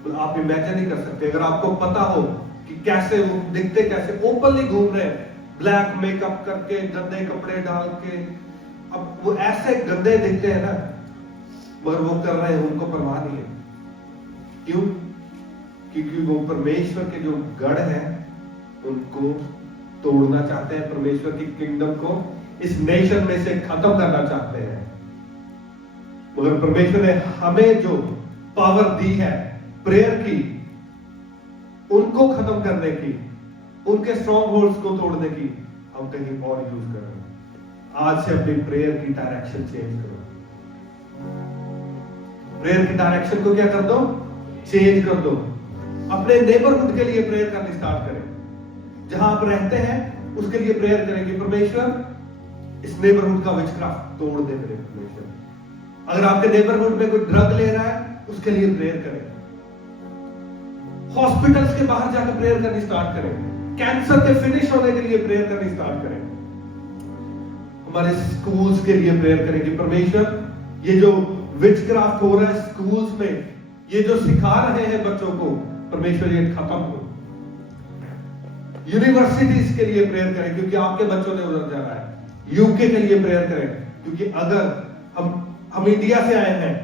तो आप इमेजिन नहीं कर सकते। अगर आपको पता हो कि कैसे वो दिखते, कैसे ओपनली घूम रहे हैं, ब्लैक मेकअप करके, गंदे कपड़े डाल के, अब वो ऐसे गंदे दिखते हैं ना, मगर वो कर रहे हैं, उनको परवाह नहीं है। क्यों? क्योंकि वो परमेश्वर के जो गढ़ हैं उनको तोड़ना चाहते हैं, परमेश्वर की किंगडम को इस नेशन में से खत्म करना चाहते हैं। मगर परमेश्वर ने हमें जो पावर दी है प्रेयर की, उनको खत्म करने की, उनके स्ट्रॉन्ग होल्ड्स को तोड़ने की, हम कहीं और यूज कर रहे हैं। आज से अपनी प्रेयर की डायरेक्शन चेंज करो। प्रेयर की डायरेक्शन को क्या कर दो? चेंज कर दो। अपने नेबरहुड के लिए प्रेयर करनी स्टार्ट करें। जहां आप रहते हैं उसके लिए प्रेयर करेंगे, परमेश्वर इस नेबरहुड का विचक्राफ्ट तोड़ दे मेरे परमेश्वर। अगर आपके नेबरहुड में कोई ड्रग ले रहा है उसके लिए प्रेयर करें। हॉस्पिटल्स के बाहर जाकर प्रेयर करनी स्टार्ट करें। कैंसर के फिनिश होने के लिए प्रेयर करनी स्टार्ट करें। हमारे स्कूल्स के लिए प्रेयर करेंगे, परमेश्वर ये जो विचक्राफ्ट हो रहा है स्कूल्स में, ये जो सिखा रहे हैं बच्चों को, परमेश्वर ये खत्म हो। यूनिवर्सिटीज के लिए प्रेयर करें क्योंकि आपके बच्चों ने उधर जाना है। यूके के लिए प्रेयर करें क्योंकि अगर हम इंडिया से आए हैं,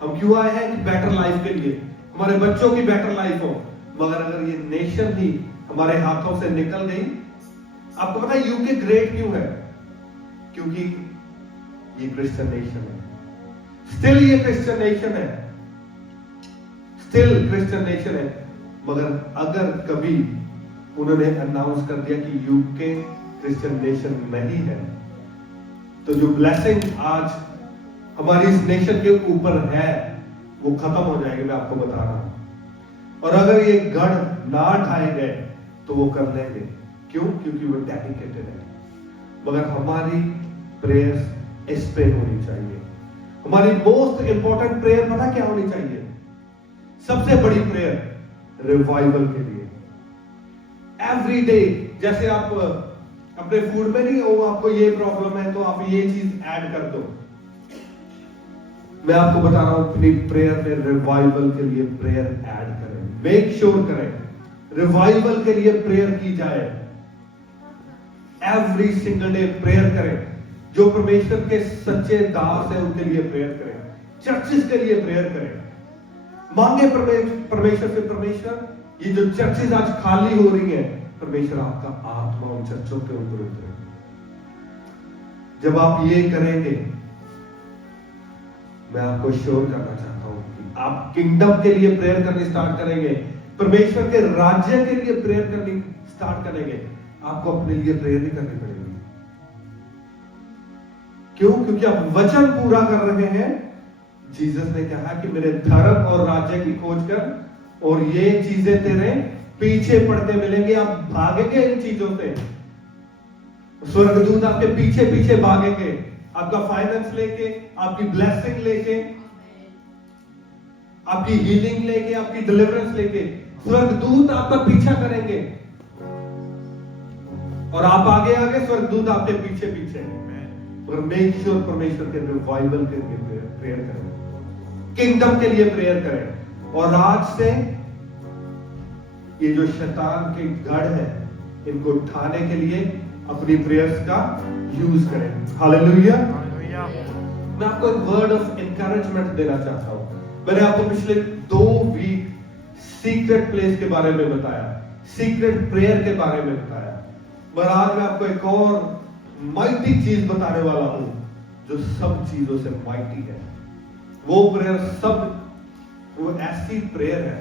हम क्यों आए हैं? कि बेटर लाइफ के लिए, हमारे बच्चों की बेटर लाइफ हो। मगर अगर ये नेशन ही हमारे हाथों से निकल गई, आपको पता है यूके ग्रेट क्यों है? क्योंकि ये क्रिश्चियन नेशन है। स्टिल ये क्रिश्चियन नेशन है, स्टिल क्रिश्चियन नेशन है। मगर अगर कभी उन्होंने अनाउंस कर दिया कि यूके क्रिश्चियन नेशन नहीं है, तो जो ब्लेसिंग आज हमारी इस नेशन के ऊपर है वो खत्म हो जाएगी, मैं आपको बता रहा हूं। और अगर ये गढ़ ना ढाए गए तो वो कर लेंगे। क्यों? क्योंकि वो डेडिकेटेड है। मगर हमारी प्रेयर्स इस पे होनी चाहिए। हमारी मोस्ट इंपॉर्टेंट प्रेयर पता क्या होनी चाहिए? सबसे बड़ी प्रेयर रिवाइवल के लिए। एवरी डे, जैसे आप अपने फूड में नहीं हो, आपको ये प्रॉब्लम है तो आप ये चीज ऐड कर दो। मैं आपको बता रहा हूं, अपनी प्रेयर में रिवाइवल के लिए प्रेयर ऐड करें। मेक श्योर करें रिवाइवल के लिए प्रेयर की जाए। एवरी सिंगल डे प्रेयर करें। जो परमेश्वर के सच्चे दास हैं उनके लिए प्रेयर करें। चर्चिस के लिए प्रेयर करें। मांगे परमेश्वर से, परमेश्वर ये जो चर्चेज आज खाली हो रही है, परमेश्वर आपका आत्मा उन चर्चों के ऊपर उतरे। जब आप ये करेंगे, मैं आपको श्योर करना चाहता हूं कि आप किंगडम के लिए प्रेयर करनी स्टार्ट करेंगे, परमेश्वर के राज्य के लिए प्रेयर करनी स्टार्ट करेंगे। आपको अपने लिए प्रेयर नहीं करनी पड़ेगी। क्यों? क्योंकि आप वचन पूरा कर रहे हैं। जीसस ने कहा कि मेरे धर्म और राज्य की खोज कर और ये चीजें तेरे पीछे पड़ते मिलेंगे। आप भागेंगे इन चीजों से। स्वर्गदूत आपके पीछे पीछे भागेंगे, आपका फाइनेंस लेके, आपकी ब्लेसिंग लेके, आपकी हीलिंग लेके, आपकी डिलीवरेंस लेके। स्वर्गदूत आपका पीछा करेंगे और आप आगे आगे, स्वर्गदूत आपके पीछे पीछे। और मेक श्योर परमेश्वर के रिवाइवल के लिए प्रेयर करें, किंगडम के लिए प्रेयर करें। और आज से ये जो शैतान के गढ़ है, इनको उठाने के लिए अपनी प्रेयर्स का यूज करें। हालेलुया। मैं आपको एक वर्ड ऑफ एनकरेजमेंट देना चाहता हूं। मैंने आपको पिछले 2 वीक सीक्रेट प्लेस के बारे में बताया, सीक्रेट प्रेयर के बारे में बताया, पर आज मैं आपको एक और माइटी चीज बताने वाला हूं जो सब चीजों से माइटी है। वो प्रेयर वो ऐसी प्रेयर है,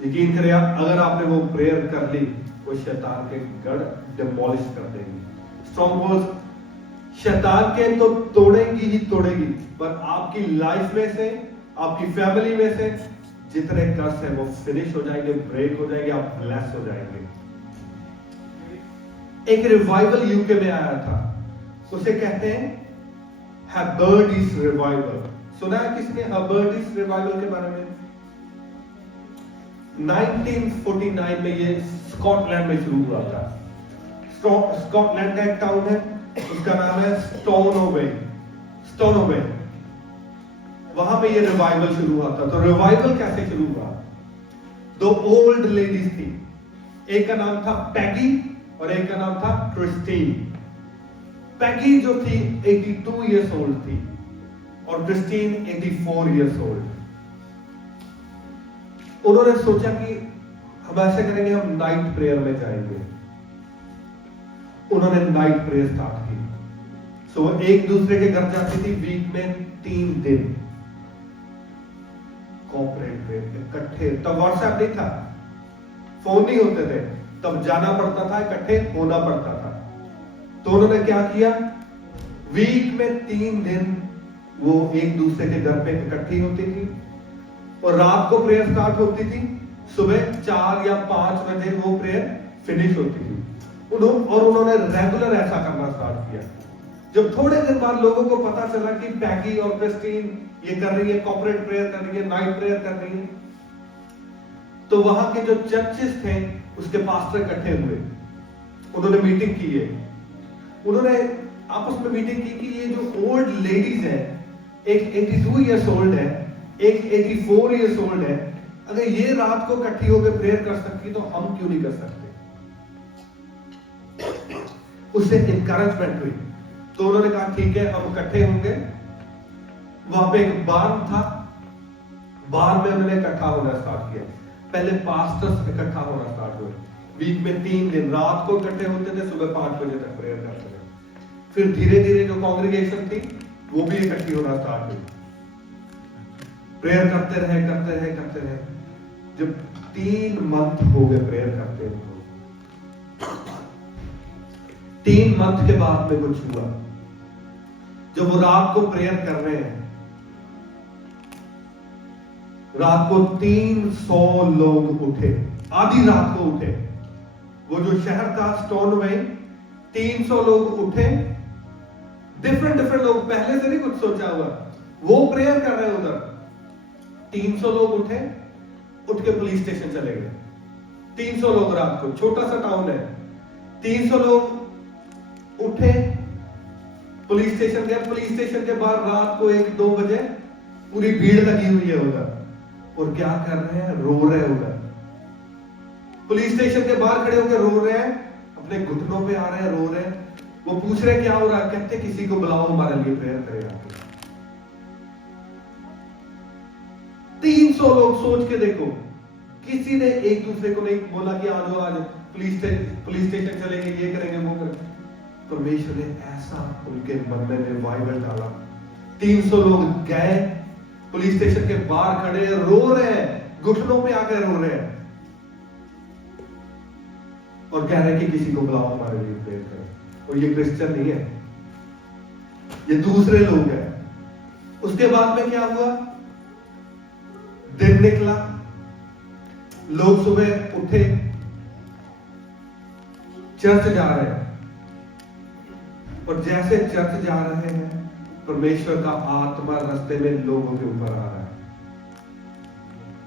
यकीन करें अगर आपने वो प्रेयर कर ली, वो शैतान के गढ़ डिमोलिश कर देगी। स्ट्रॉन्ग होल्ड्स शैतान के तो तोड़ेगी ही तोड़ेगी, पर आपकी लाइफ में से, आपकी फैमिली में से जितने कर्स हैं वो फिनिश हो जाएंगे, ब्रेक हो जाएंगे, आप ब्लेस हो जाएंगे। एक रिवाइवल यूके में आया था, उसे कहते हैं हर्बर्टीज रिवाइवल। सुना है किसने हर्बर्टीज रिवाइवल के बारे में? 1949 में ये स्कॉटलैंड में शुरू हुआ था। स्कॉटलैंड का एक टाउन है, उसका नाम है स्टोनोवे। वहां पे ये रिवाइवल शुरू हुआ था। तो रिवाइवल कैसे शुरू हुआ? 2 ओल्ड लेडीज थी, एक का नाम था पैगी और एक का नाम था क्रिस्टीन। पैगी जो थी 82 इयर्स ओल्ड थी और क्रिस्टीन 84 इयर्स ओल्ड। उन्होंने सोचा कि हम ऐसे करेंगे, हम नाइट प्रेयर में जाएंगे। उन्होंने नाइट प्रेयर स्टार्ट की। सो वो एक दूसरे के घर जाती थी, वीक में 3 दिन कॉर्पोरेट प्रेयर इकट्ठे। तब व्हाट्सएप नहीं था, फोन नहीं होते थे, तब जाना पड़ता था, इकट्ठे होना पड़ता था। तो उन्होंने क्या किया, वीक में 3 दिन वो एक दूसरे के घर पे इकट्ठी होती थी और रात को प्रेयर स्टार्ट होती थी, सुबह 4 या 5 बजे वो प्रेयर फिनिश होती थी। और उन्होंने रेगुलर ऐसा करना स्टार्ट किया। जब थोड़े दिन बाद लोगों को पता चला कि पैगी और क्रिस्टीन ये कर रही है, कॉर्पोरेट प्रेयर कर रही है, नाइट प्रेयर कर रही है, तो वहां के जो चर्चेस थे उसके पास्टर इकट्ठे हुए। उन्होंने मीटिंग की है, उन्होंने आपस में मीटिंग की कि ये जो ओल्ड लेडीज है, एक 82 इयर्स ओल्ड है, एक 84 इयर्स ओल्ड है, अगर ये रात को इकट्ठी होकर प्रेयर कर सकती तो हम क्यों नहीं कर सकते? उससे इनकरेजमेंट हुई। तो उन्होंने कहा ठीक है, हम इकट्ठे होंगे। वहां पे एक बार्न था, बार्न में उन्होंने इकट्ठा होना स्टार्ट किया। पहले पास्टर्स इकट्ठा होना स्टार्ट हुए, वीक में 3 दिन रात को इकट्ठे होते थे, सुबह 5 बजे तक प्रेयर करते थे। फिर धीरे धीरे जो कांग्रेगेशन थी वो भी इकट्ठी होना स्टार्ट हुई, प्रेयर करते रहे। जब 3 मंथ हो गए प्रेयर करते हुए, 3 मंथ के बाद में कुछ हुआ। जब वो रात को प्रेयर कर रहे हैं, रात को 300 लोग उठे, आधी रात को उठे। वो जो शहर था स्टोन में 300 लोग उठे, डिफरेंट लोग, पहले से नहीं कुछ सोचा हुआ, वो प्रेयर कर रहे हैं उधर। 300 लोग उठे, उठ के पुलिस स्टेशन चले गए। 300 लोग रात को, छोटा सा टाउन है, 300 लोग उठे, पुलिस स्टेशन गए। पुलिस स्टेशन के बाहर रात को 1-2 बजे पूरी भीड़ लगी हुई है उधर, और क्या कर रहे हैं, रो रहे हैं उधर। पुलिस स्टेशन के बाहर खड़े होकर रो रहे हैं, अपने घुटनों पे आ रहे हैं, रो रहे हैं। वो पूछ रहे हैं क्या हो रहा है, कहते किसी को बुलाओ हमारे लिए प्रेयर करे आके। 300 लोग, सोच के देखो, किसी ने एक दूसरे को नहीं बोला कि आज पुलिस स्टेशन चलेंगे, ये करेंगे, वो करेंगे। परमेश्वर ने ऐसा उनके मन में रिवाइवल डाला। 300 लोग गए, पुलिस स्टेशन के बाहर खड़े रो रहे हैं, घुटनों पे आकर रो रहे हैं, और कह रहे हैं कि किसी को बुलाओ हमारे लिए प्रेयर करें। और ये क्रिश्चियन नहीं है, ये दूसरे लोग हैं। उसके बाद में क्या हुआ, दिन निकला, लोग सुबह उठे, चर्च जा रहे हैं, और जैसे चर्च जा रहे हैं, परमेश्वर का आत्मा रास्ते में लोगों के ऊपर आ रहा है।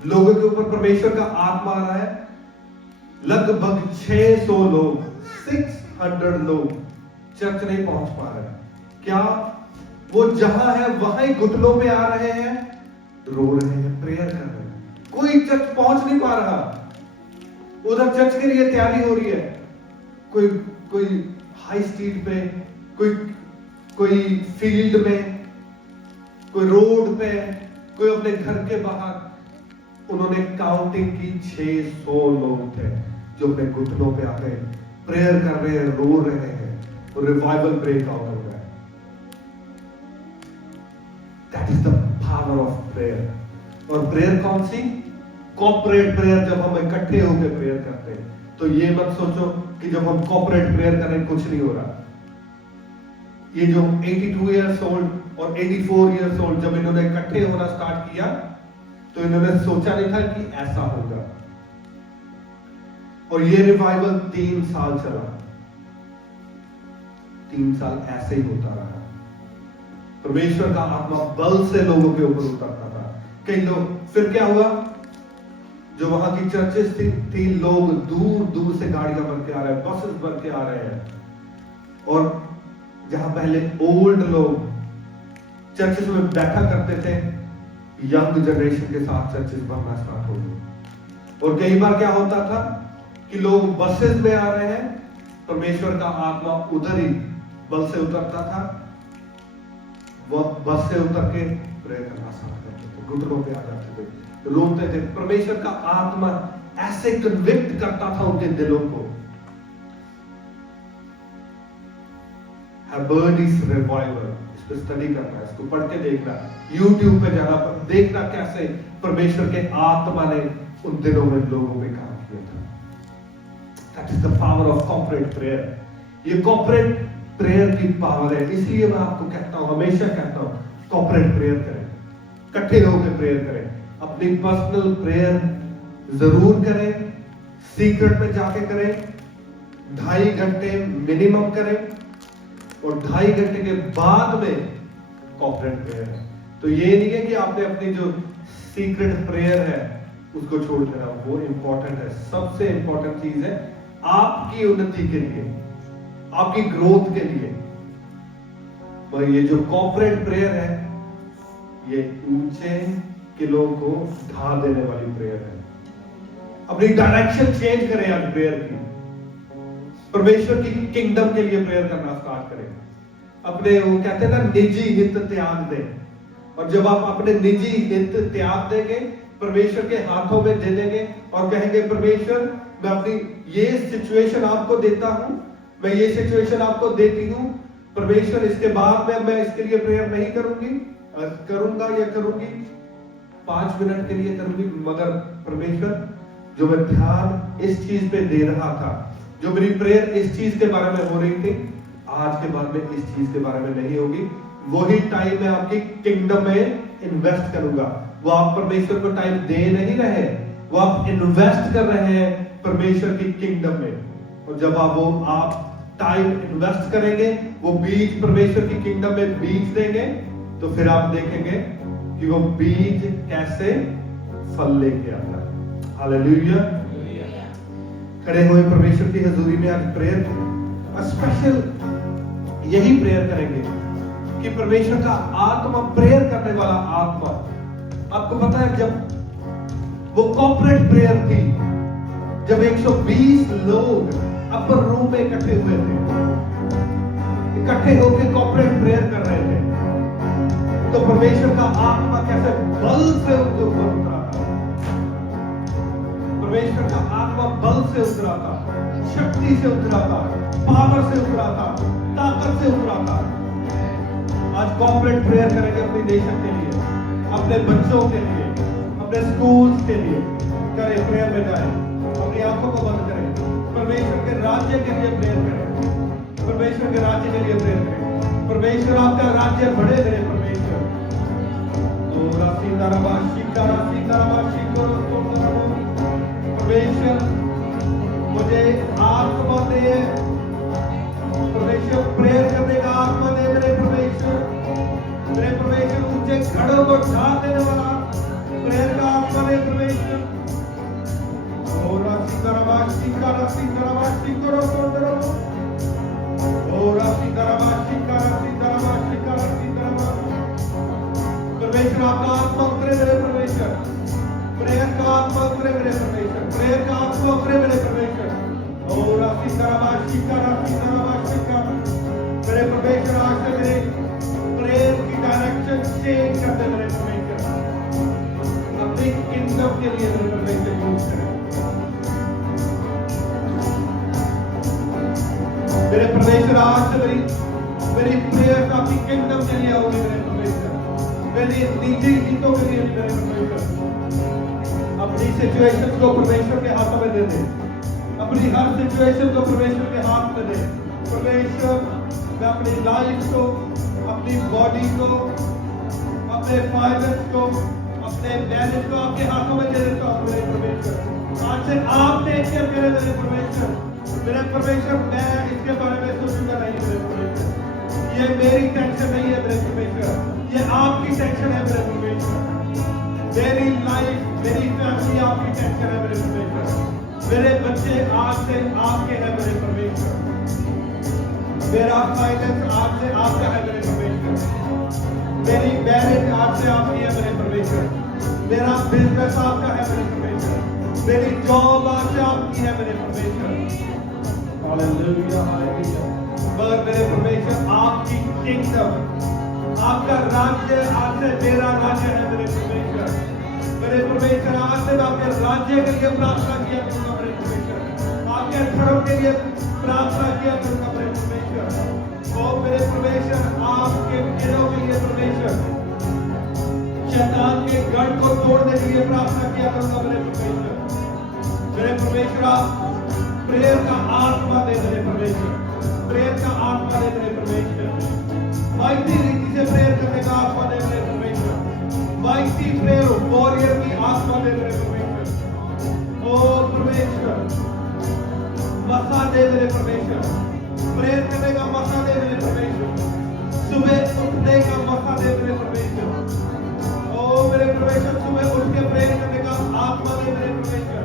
लोगों के ऊपर परमेश्वर का आत्मा आ रहा है। लगभग 600 लोग, 600 लोग चर्च नहीं पहुंच पा रहे। क्या वो जहां है वहां ही घुटनों पे आ रहे हैं, रो रहे हैं, प्रेयर कर रहे हैं। कोई चर्च पहुंच नहीं पा रहा। उधर चर्च के लिए तैयारी हो रही है, कोई हाई स्ट्रीट पे, कोई फील्ड में, कोई रोड पे, कोई अपने घर के बाहर। उन्होंने काउंटिंग की, 600 लोग थे जो अपने घुटनों पे आके प्रेयर कर रहे हैं, रो रहे हैं, और रिवाइवल ब्रेक आउट हो रहा है। That is the power of prayer. और प्रेयर कौन सी, कॉर्पोरेट प्रेयर। जब हम इकट्ठे होकर प्रेयर करते हैं, तो ये मत सोचो कि जब हम कॉर्पोरेट प्रेयर कर रहे हैं कुछ नहीं हो रहा। ये जो 82 ईयर्स ओल्ड और 84 ईयर्स ओल्ड जब इन्होंने इकट्ठे होना स्टार्ट किया, तो इन्होंने सोचा नहीं था कि ऐसा होगा। और ये रिवाइवल 3 साल चला। 3 साल ऐसे ही होता रहा। परमेश्वर का आत्मा बल से लोगों के ऊपर उतरता था। कई लोग, फिर क्या हुआ, जो वहां की चर्चेस थी, लोग दूर दूर से गाड़ियां भर के आ रहे हैं, बसेस भर के आ रहे हैं। और जहां पहले ओल्ड लोग चर्चेस में बैठा करते थे, यंग जनरेशन के साथ चर्चेस भरना स्टार्ट हो गए। और कई बार क्या होता था कि लोग बसेस में आ रहे हैं, परमेश्वर का आत्मा उधर ही बल से उतरता था, वो बस से उतर के प्रेयर करना स्टार्ट करते थे, घुटनों पे आ जाते थे, रोते थे। परमेश्वर का आत्मा ऐसे कन्विक्ट करता था उनके दिलों को। Haberdy's revival, इस पे स्टडी करना है, इसको पढ़ के देखना, YouTube पे जाना, देखना कैसे परमेश्वर के आत्मा ने उन दिनों में लोगों पे काम किया था। That is the power of corporate prayer। ये corporate prayer की पावर है। इसलिए मैं आपको कहता हूं, हमेशा कहता हूं, corporate prayer करें, इकट्ठे होकर प्रेयर करें। अपनी पर्सनल प्रेयर जरूर करें, सीक्रेट में जाके करें, 2.5 घंटे मिनिमम करें, और 2.5 घंटे के बाद में कॉर्पोरेट प्रेयर है। तो ये नहीं है कि आपने अपनी जो सीक्रेट प्रेयर है उसको छोड़ देना, वो इंपॉर्टेंट है। सबसे इंपॉर्टेंट चीज है आपकी उन्नति के लिए, आपकी ग्रोथ के लिए। और ये जो कॉर्पोरेट प्रेयर है, ये ऊंचे किलों को ढा देने वाली प्रेयर है। अपनी डायरेक्शन चेंज करें आज प्रेयर की, परमेश्वर की किंगडम के लिए प्रेयर करना स्टार्ट करें। अपने, वो कहते हैं ना, निजी हित त्याग दें। और जब आप अपने निजी हित त्याग देंगे, परमेश्वर के हाथों में दे देंगे और कहेंगे, परमेश्वर मैं अपनी ये सिचुएशन आपको देता हूं, मैं ये सिचुएशन आपको देती हूं, परमेश्वर इसके बाद में मैं इसके लिए प्रेयर नहीं करूंगा या करूंगी, 5 मिनट के लिए करूंगी, मगर परमेश्वर जो मैं ध्यान इस चीज पे दे रहा था, जो मेरी प्रेयर इस चीज के बारे में हो रही थी, आज के बाद में इस चीज के बारे में नहीं होगी। वही टाइम मैं आपकी किंगडम में इन्वेस्ट करूंगा। वो आप परमेश्वर को टाइम दे नहीं रहे, वो आप इन्वेस्ट कर रहे हैं परमेश्वर की किंगडम में। और जब आप टाइम इन्वेस्ट करेंगे, वो बीज परमेश्वर की किंगडम में बीज देंगे, तो फिर आप देखेंगे कि वो बीज कैसे फल लेके आता है। हालेलुया। खड़े हुए परमेश्वर की हजूरी में आज प्रेयर स्पेशल यही प्रेयर करेंगे कि परमेश्वर का आत्मा, प्रेयर करने वाला आत्मा, आपको पता है जब वो कॉर्पोरेट प्रेयर थी, जब 120 लोग अपर रूम में इकट्ठे हुए थे, इकट्ठे होकर कॉर्पोरेट प्रेयर कर रहे थे, तो परमेश्वर का आत्मा कैसे बल से उनके ऊपर उतरा था। परमेश्वर का आत्मा बल से उतरा था, शक्ति से उतरा था, पावर से उतरा था, ताकत से उतरा था। आज कॉर्पोरेट प्रेयर करेंगे अपने नेशन के लिए, अपने बच्चों के लिए, अपने स्कूल्स के लिए। करें, प्रेयर में जाए, अपनी आंखों को बंद करें, परमेश्वर के राज्य के लिए प्रेयर करें, परमेश्वर के राज्य के लिए प्रेयर करें। परमेश्वर आपका राज्य बढ़े करे परमेश्वर। परमेश्वर मुझे आत्मा दे, परमेश्वर प्रेयर करने का आत्मा दे मेरे परमेश्वर। मेरे परमेश्वर ऊंचे घड़ों को ढा देने वाला प्रेयर का आत्मा दे परमेश्वर। और राशि करो परमेश्वर आपका आत्मा उतरे मेरे परमेश्वर। प्रेयर का आत्मा उतरे मेरे परमेश्वर। प्रेयर का आत्मा उतरे मेरे परमेश्वर। और राशि मेरे परमेश्वर आज से मेरे प्रेयर की डायरेक्शन चेंज कर दे मेरे परमेश्वर। अपनी किंगडम के लिए मेरे परमेश्वर यूज करें। मेरे परमेश्वर आज से मेरी प्रेयर आपकी किंगडम के लिए होगी मेरे परमेश्वर। मेरी निजी हितों के लिए मेरे परमेश्वर। अपनी सिचुएशन को परमेश्वर के हाथों में दे दे, अपनी हर सिचुएशन को परमेश्वर के हाथ में दे। परमेश्वर मैं अपनी लाइफ को, अपनी बॉडी को, अपने फाइनेंस को, अपने मैनेज को आपके हाथों में दे देता हूँ मेरे परमेश्वर। आज से आप टेक केयर करें मेरे परमेश्वर। मेरे परमेश्वर मैं इसके बारे में सोचूंगा नहीं मेरे परमेश्वर। ये मेरी टेंशन नहीं है मेरे परमेश्वर, ये आपकी टेंशन है मेरे परमेश्वर। मेरी लाइफ, मेरी फैमिली आपकी टेंशन है मेरे परमेश्वर। मेरे बच्चे आज से आपके हैं मेरे परमेश्वर। मेरा फाइनेंस आज से आपका है मेरे परमेश्वर। मेरी मैरिज आज से आपकी है मेरे परमेश्वर। मेरा बिजनेस आपका है मेरे परमेश्वर। मेरी जॉब आज से आपकी है मेरे परमेश्वर। Hallelujah, hallelujah. पर मेरे परमेश्वर आपकी किंगडम, आपका राज्य आज से मेरा राज्य है मेरे परमेश्वर। मेरे परमेश्वर आज से मैं आपके राज्य के लिए प्रार्थना किया करूंगा मेरे परमेश्वर। आपके धर्म के लिए प्रार्थना किया करूंगा मेरे परमेश्वर। ओ मेरे परमेश्वर आपके दिलों के लिए परमेश्वर, शैतान के गढ़ को तोड़ने के लिए प्रार्थना किया करूंगा मेरे परमेश्वर। मेरे परमेश्वर आप प्रेयर का आत्मा दे मेरे परमेश्वर। प्रेयर का आत्मा दे मेरे परमेश्वर। माइटी रीति से प्रेयर करने का आत्मा दे मेरे परमेश्वर। माइटी प्रेयर वॉरियर की आत्मा दे मेरे परमेश्वर। ओ परमेश्वर मसा दे मेरे परमेश्वर। प्रेयर करने का मसा दे मेरे परमेश्वर। सुबह उठने का मसा दे मेरे परमेश्वर। ओ मेरे परमेश्वर सुबह उठ के प्रेयर करने का आत्मा दे मेरे परमेश्वर।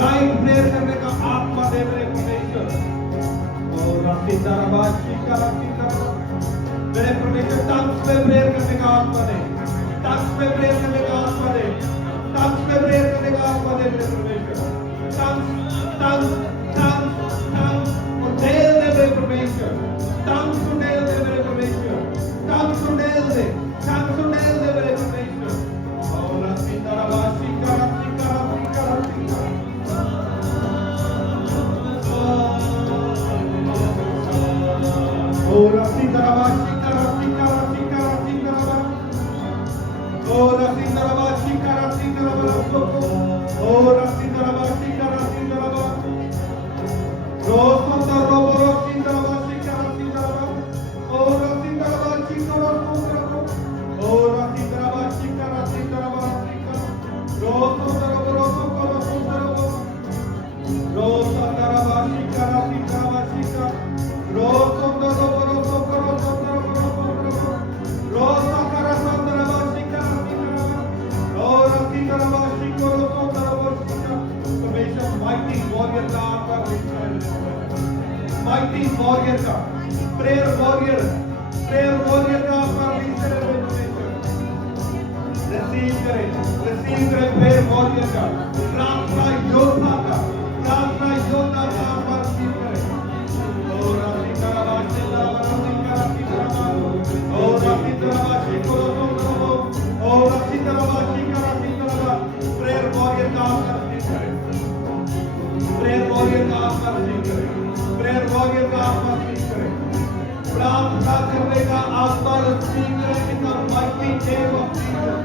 नाइट प्रेयर करने का आत्मा दे मेरे परमेश्वर। और मेरे परमेश्वर टंग्स पे प्रेयर करने का आत्मा दे, टंग्स पे प्रेयर करने का आत्मा दे, टंग्स पे प्रेयर करने का आत्मा दे मेरे परमेश्वर। टंग्स टंग्स टंग्स टंग्स और नेल दे मेरे परमेश्वर। टंग्स को नेल दे मेरे परमेश्वर। टंग्स को नेल दे, टंग्स को नेल दे मेरे परमेश्वर। और सीताराबाशी का Ora Sindarabashi Mighty warrior का, prayer warrior का आपका receive करें prayer warrior का, प्रार्थना योद्धा का आपका receive करें। और राशि करावाशी लावराशी कराशी करावा, और राशि करावाशी कोलो कोलो, और राशि करावाशी कराशी करावा, prayer warrior का आपका receive करें, prayer warrior का आपका receive करें, prayer warrior का आपका receive करें, प्रार्थना करने का आत्मा receive करें in the mighty name of Jesus।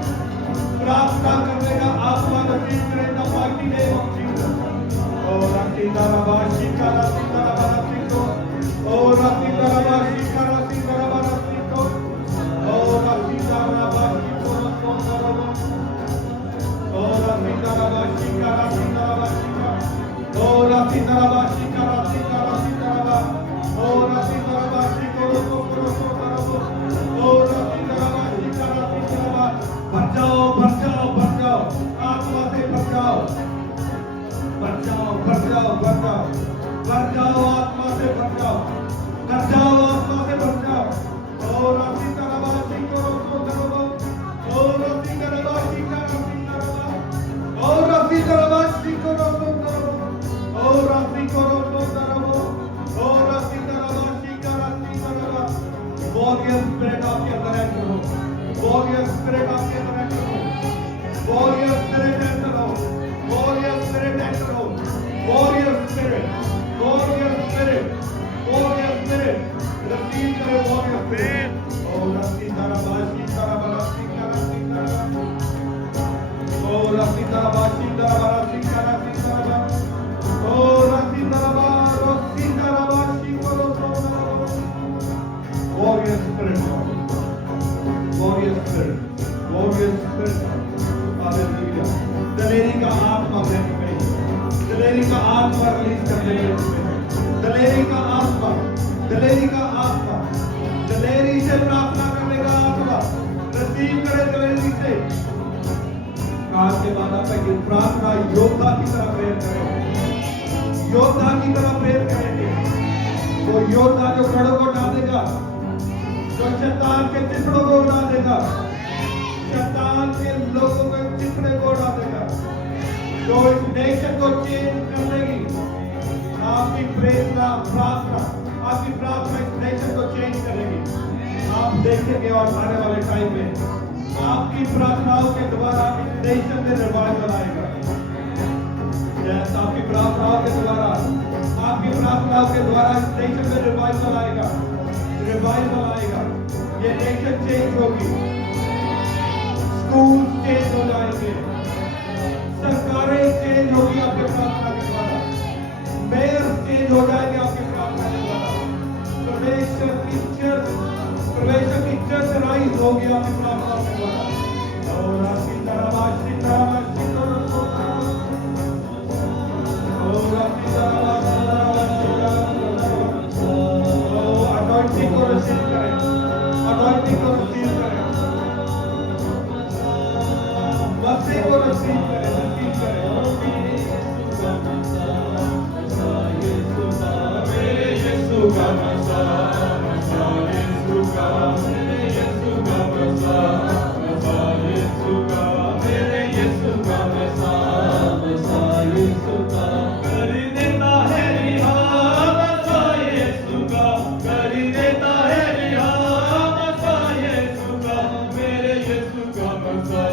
प्रार्थना करने का आत्मा receive करें in the mighty name of Jesus। और राशि करावाशी कराशी करावा राशि को, और राशि करावाशी कराशी करावा राशि को, और राशि करावाशी कोलो कोलो, और राशि करावाशी कराशी करावाशी का, और राशि करावाशी कराशी कराशी करावा, और राशि करावाशी कोलो कोलो कोलो, और राशि करावाशी कराशी करावा। भर जाओ आत्मा से भर जाओ आत्मा से भर जाओ आत्मा से भर जाओ। और राशि करावाशी कोलो कोलो, और राशि करावाशी कराशी करावा, और राशि करावाशी कोलो कोलो, और राशि कोलो कोलो, और राशि करावाशी कराशी करावा। वॉरियर स्पिरिट आपके अंदर एंटर हो, वॉरियर स्पिरिट आपके अंदर एंटर हो, वॉरियर स्पिरिट एंटर हो, वॉरियर स्पिरिट एंटर हो, वॉरियर स्पिरिट रिसीव करो वॉरियर स्पिरिट। और राशि करावाशी करावाशी कराशी करावा, और राशि करावाशी करावाशी कराशी करावा, और राशि करावाशी कोलो कोलो। Warrior spirit, hallelujah। दलेरी का आत्मा ब्रेक करें, दलेरी का आत्मा रिलीज कर देंगे, दलेरी का आत्मा, दलेरी से प्रार्थना करने का आत्मा रिसीव करें दलेरी से। आज के बाद आप प्रार्थना योद्धा की तरह प्रेयर करें, योद्धा की तरह प्रेयर करेंगे। वो योद्धा जो गढ़ों को उठा देगा, जो शैतान के चिपड़ों को उड़ा देगा, शैतान के लोगों के चिपड़े को उड़ा देगा, जो इस नेशन को चेंज कर देगी। आपकी प्रार्थना इस नेशन को चेंज करेगी। आप देखेंगे और आने वाले टाइम में आपकी प्रार्थनाओं के द्वारा इस नेशन में रिवाइवल आएगा। आपकी प्रार्थनाओं के द्वारा इस नेशन में रिवाइवल आएगा। ये नेशन चेंज होगी, स्कूल चेंज हो जाएंगे, सरकारें चेंज होगी आपके प्रार्थना के द्वारा, मेयर चेंज हो जाएंगे आपके प्रार्थना के द्वारा, प्रवेशक की चर्च राइज होगी आपकी प्रार्थना के द्वारा। और राशि करावाशी करावाशी करो, और राशि करावाशी करावाशी करो, anointing को रिसीव करें, anointing को रिसीव करें, मसीह को रिसीव करें। मेरे यीशु का मसा, यीशु का, मेरे यीशु का मसा, यीशु का, मेरे यीशु का मसा, यीशु का, कर देता है रिहा मसा यीशु का, कर देता है रिहा मसा यीशु का, मेरे यीशु का मसा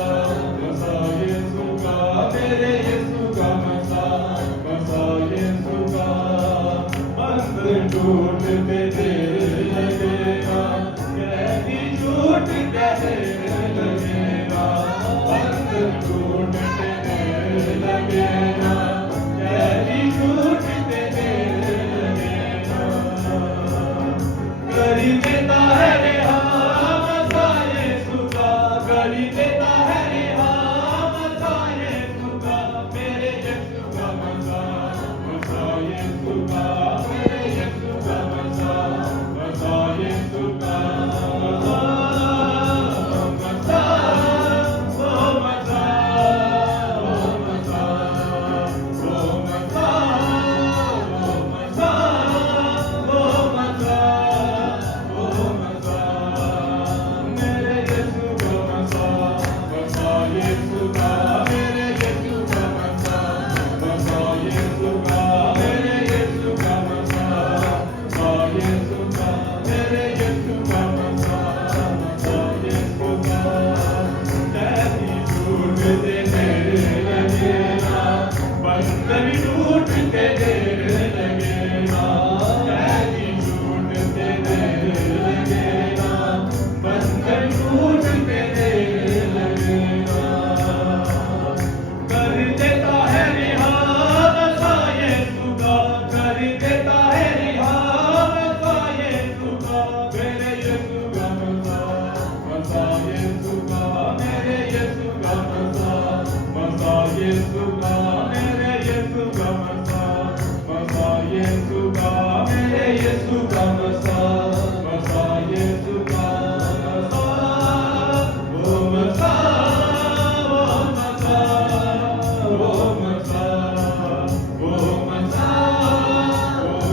यीशु का, मेरे यीशु का मसा यीशु का। बंद टूटते देर लगेगा, कैदी झूठ कहने लगेगा, बंद टूटते देर लगेगा, कैदी झूठ कहने गरी देता है रिहा मसा यीशु का, गरी देता है रिहा मसा यीशु का, मेरे यीशु का मसा, मसा यीशु का, मेरे यीशु का मसा, मसा यीशु का मसा, मसा, ओ मसा, ओ मसा, ओ मसा, ओ मसा, ओ मसा, ओ मसा, मेरे यीशु का मसा, मसा यीशु का, मेरे यीशु का मसा, मसा यीशु का, मेरे यीशु का मसा, मसा यीशु का, मेरे यीशु का मसा, मसा यीशु का, तेरी टूटते तेरे लगेगा, बंधन टूटते तेरे लगेगा, तेरी टूटते तेरे लगेगा, बंधन टूटते तेरे लगेगा, कर देता है रिहा मसा यीशु का, कर देता है रिहा मसा यीशु का, मेरे यीशु का मसा, मसा यीशु का, मेरे यीशु का मसा, मसा यीशु का, मेरे यीशु का मसा, मसा यीशु का, मेरे यीशु का मसा।